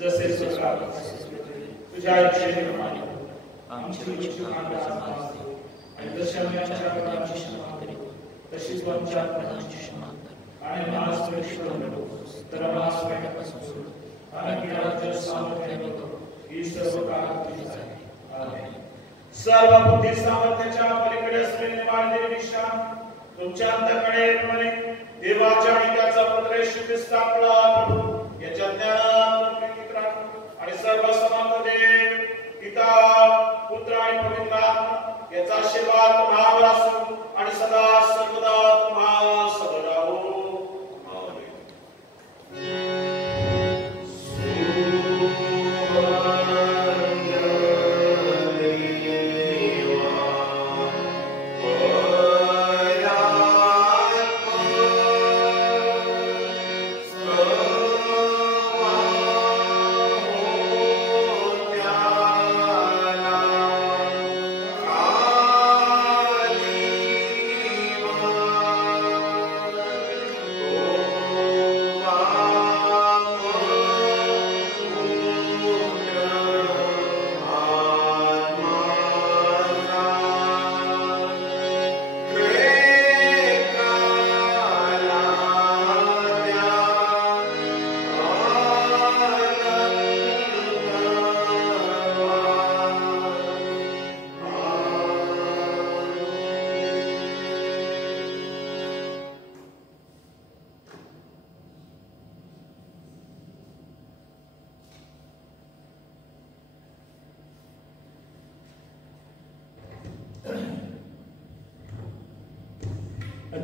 जसे स्वर्गात तुझ्या इच्छेप्रमाणे आमची आणि जशी आम्ही आमच्या अपराधांची क्षमा करीतो, तशीच आमच्या अपराधांची क्षमा कर. आणि आम्हाला परीक्षेत नको, तर आम्हाला वाईटापासून सोड. आणि राज्य, सामर्थ्य आणि गौरव ही सर्व काळ तुझीच आहे. आमेन. सर्व बुद्धी सामर्थ्याच्या पलीकडे असलेले वाढलेले निशाण तुमच्या अंतःकरणाप्रमाणे देवाच्या आणि त्याचा पुत्र येशू ख्रिस्त आपला प्रभू याच्या ज्ञानात आणि सर्व समर्थ देव पिता, पुत्र आणि पवित्र आत्मा याचा आशीर्वाद तुम्हावर असो आणि सदा सर्वदा तुम्हा सोबत राहो.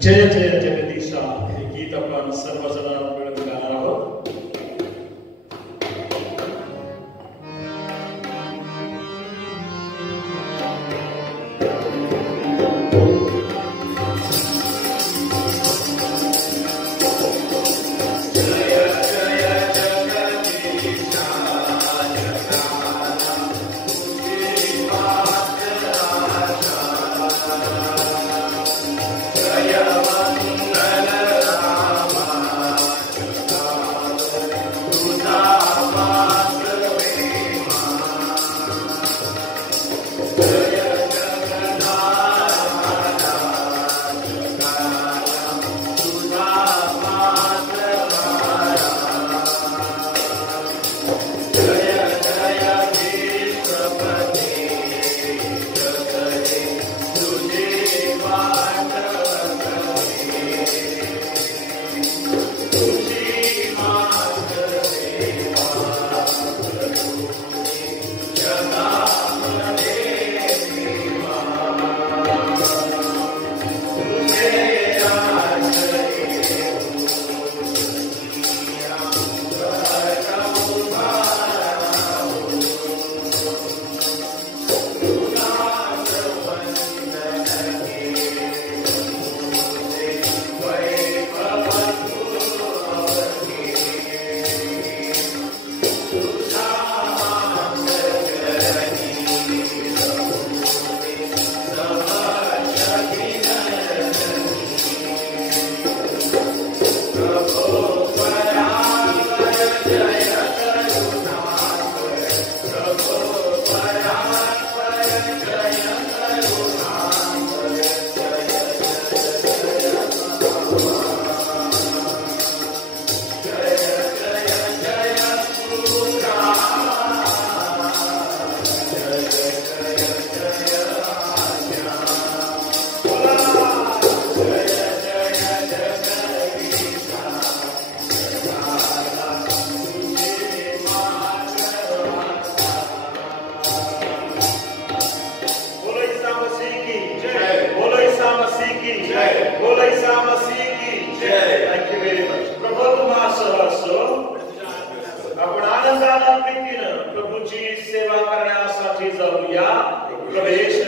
जय जय जगदीशा हे गीत आपण सर्वजण मिळून गाणार आहोत. जय मंगल रामा समाधान प्रीतीनं प्रभूची सेवा करण्यासाठी जाऊया. प्रवेश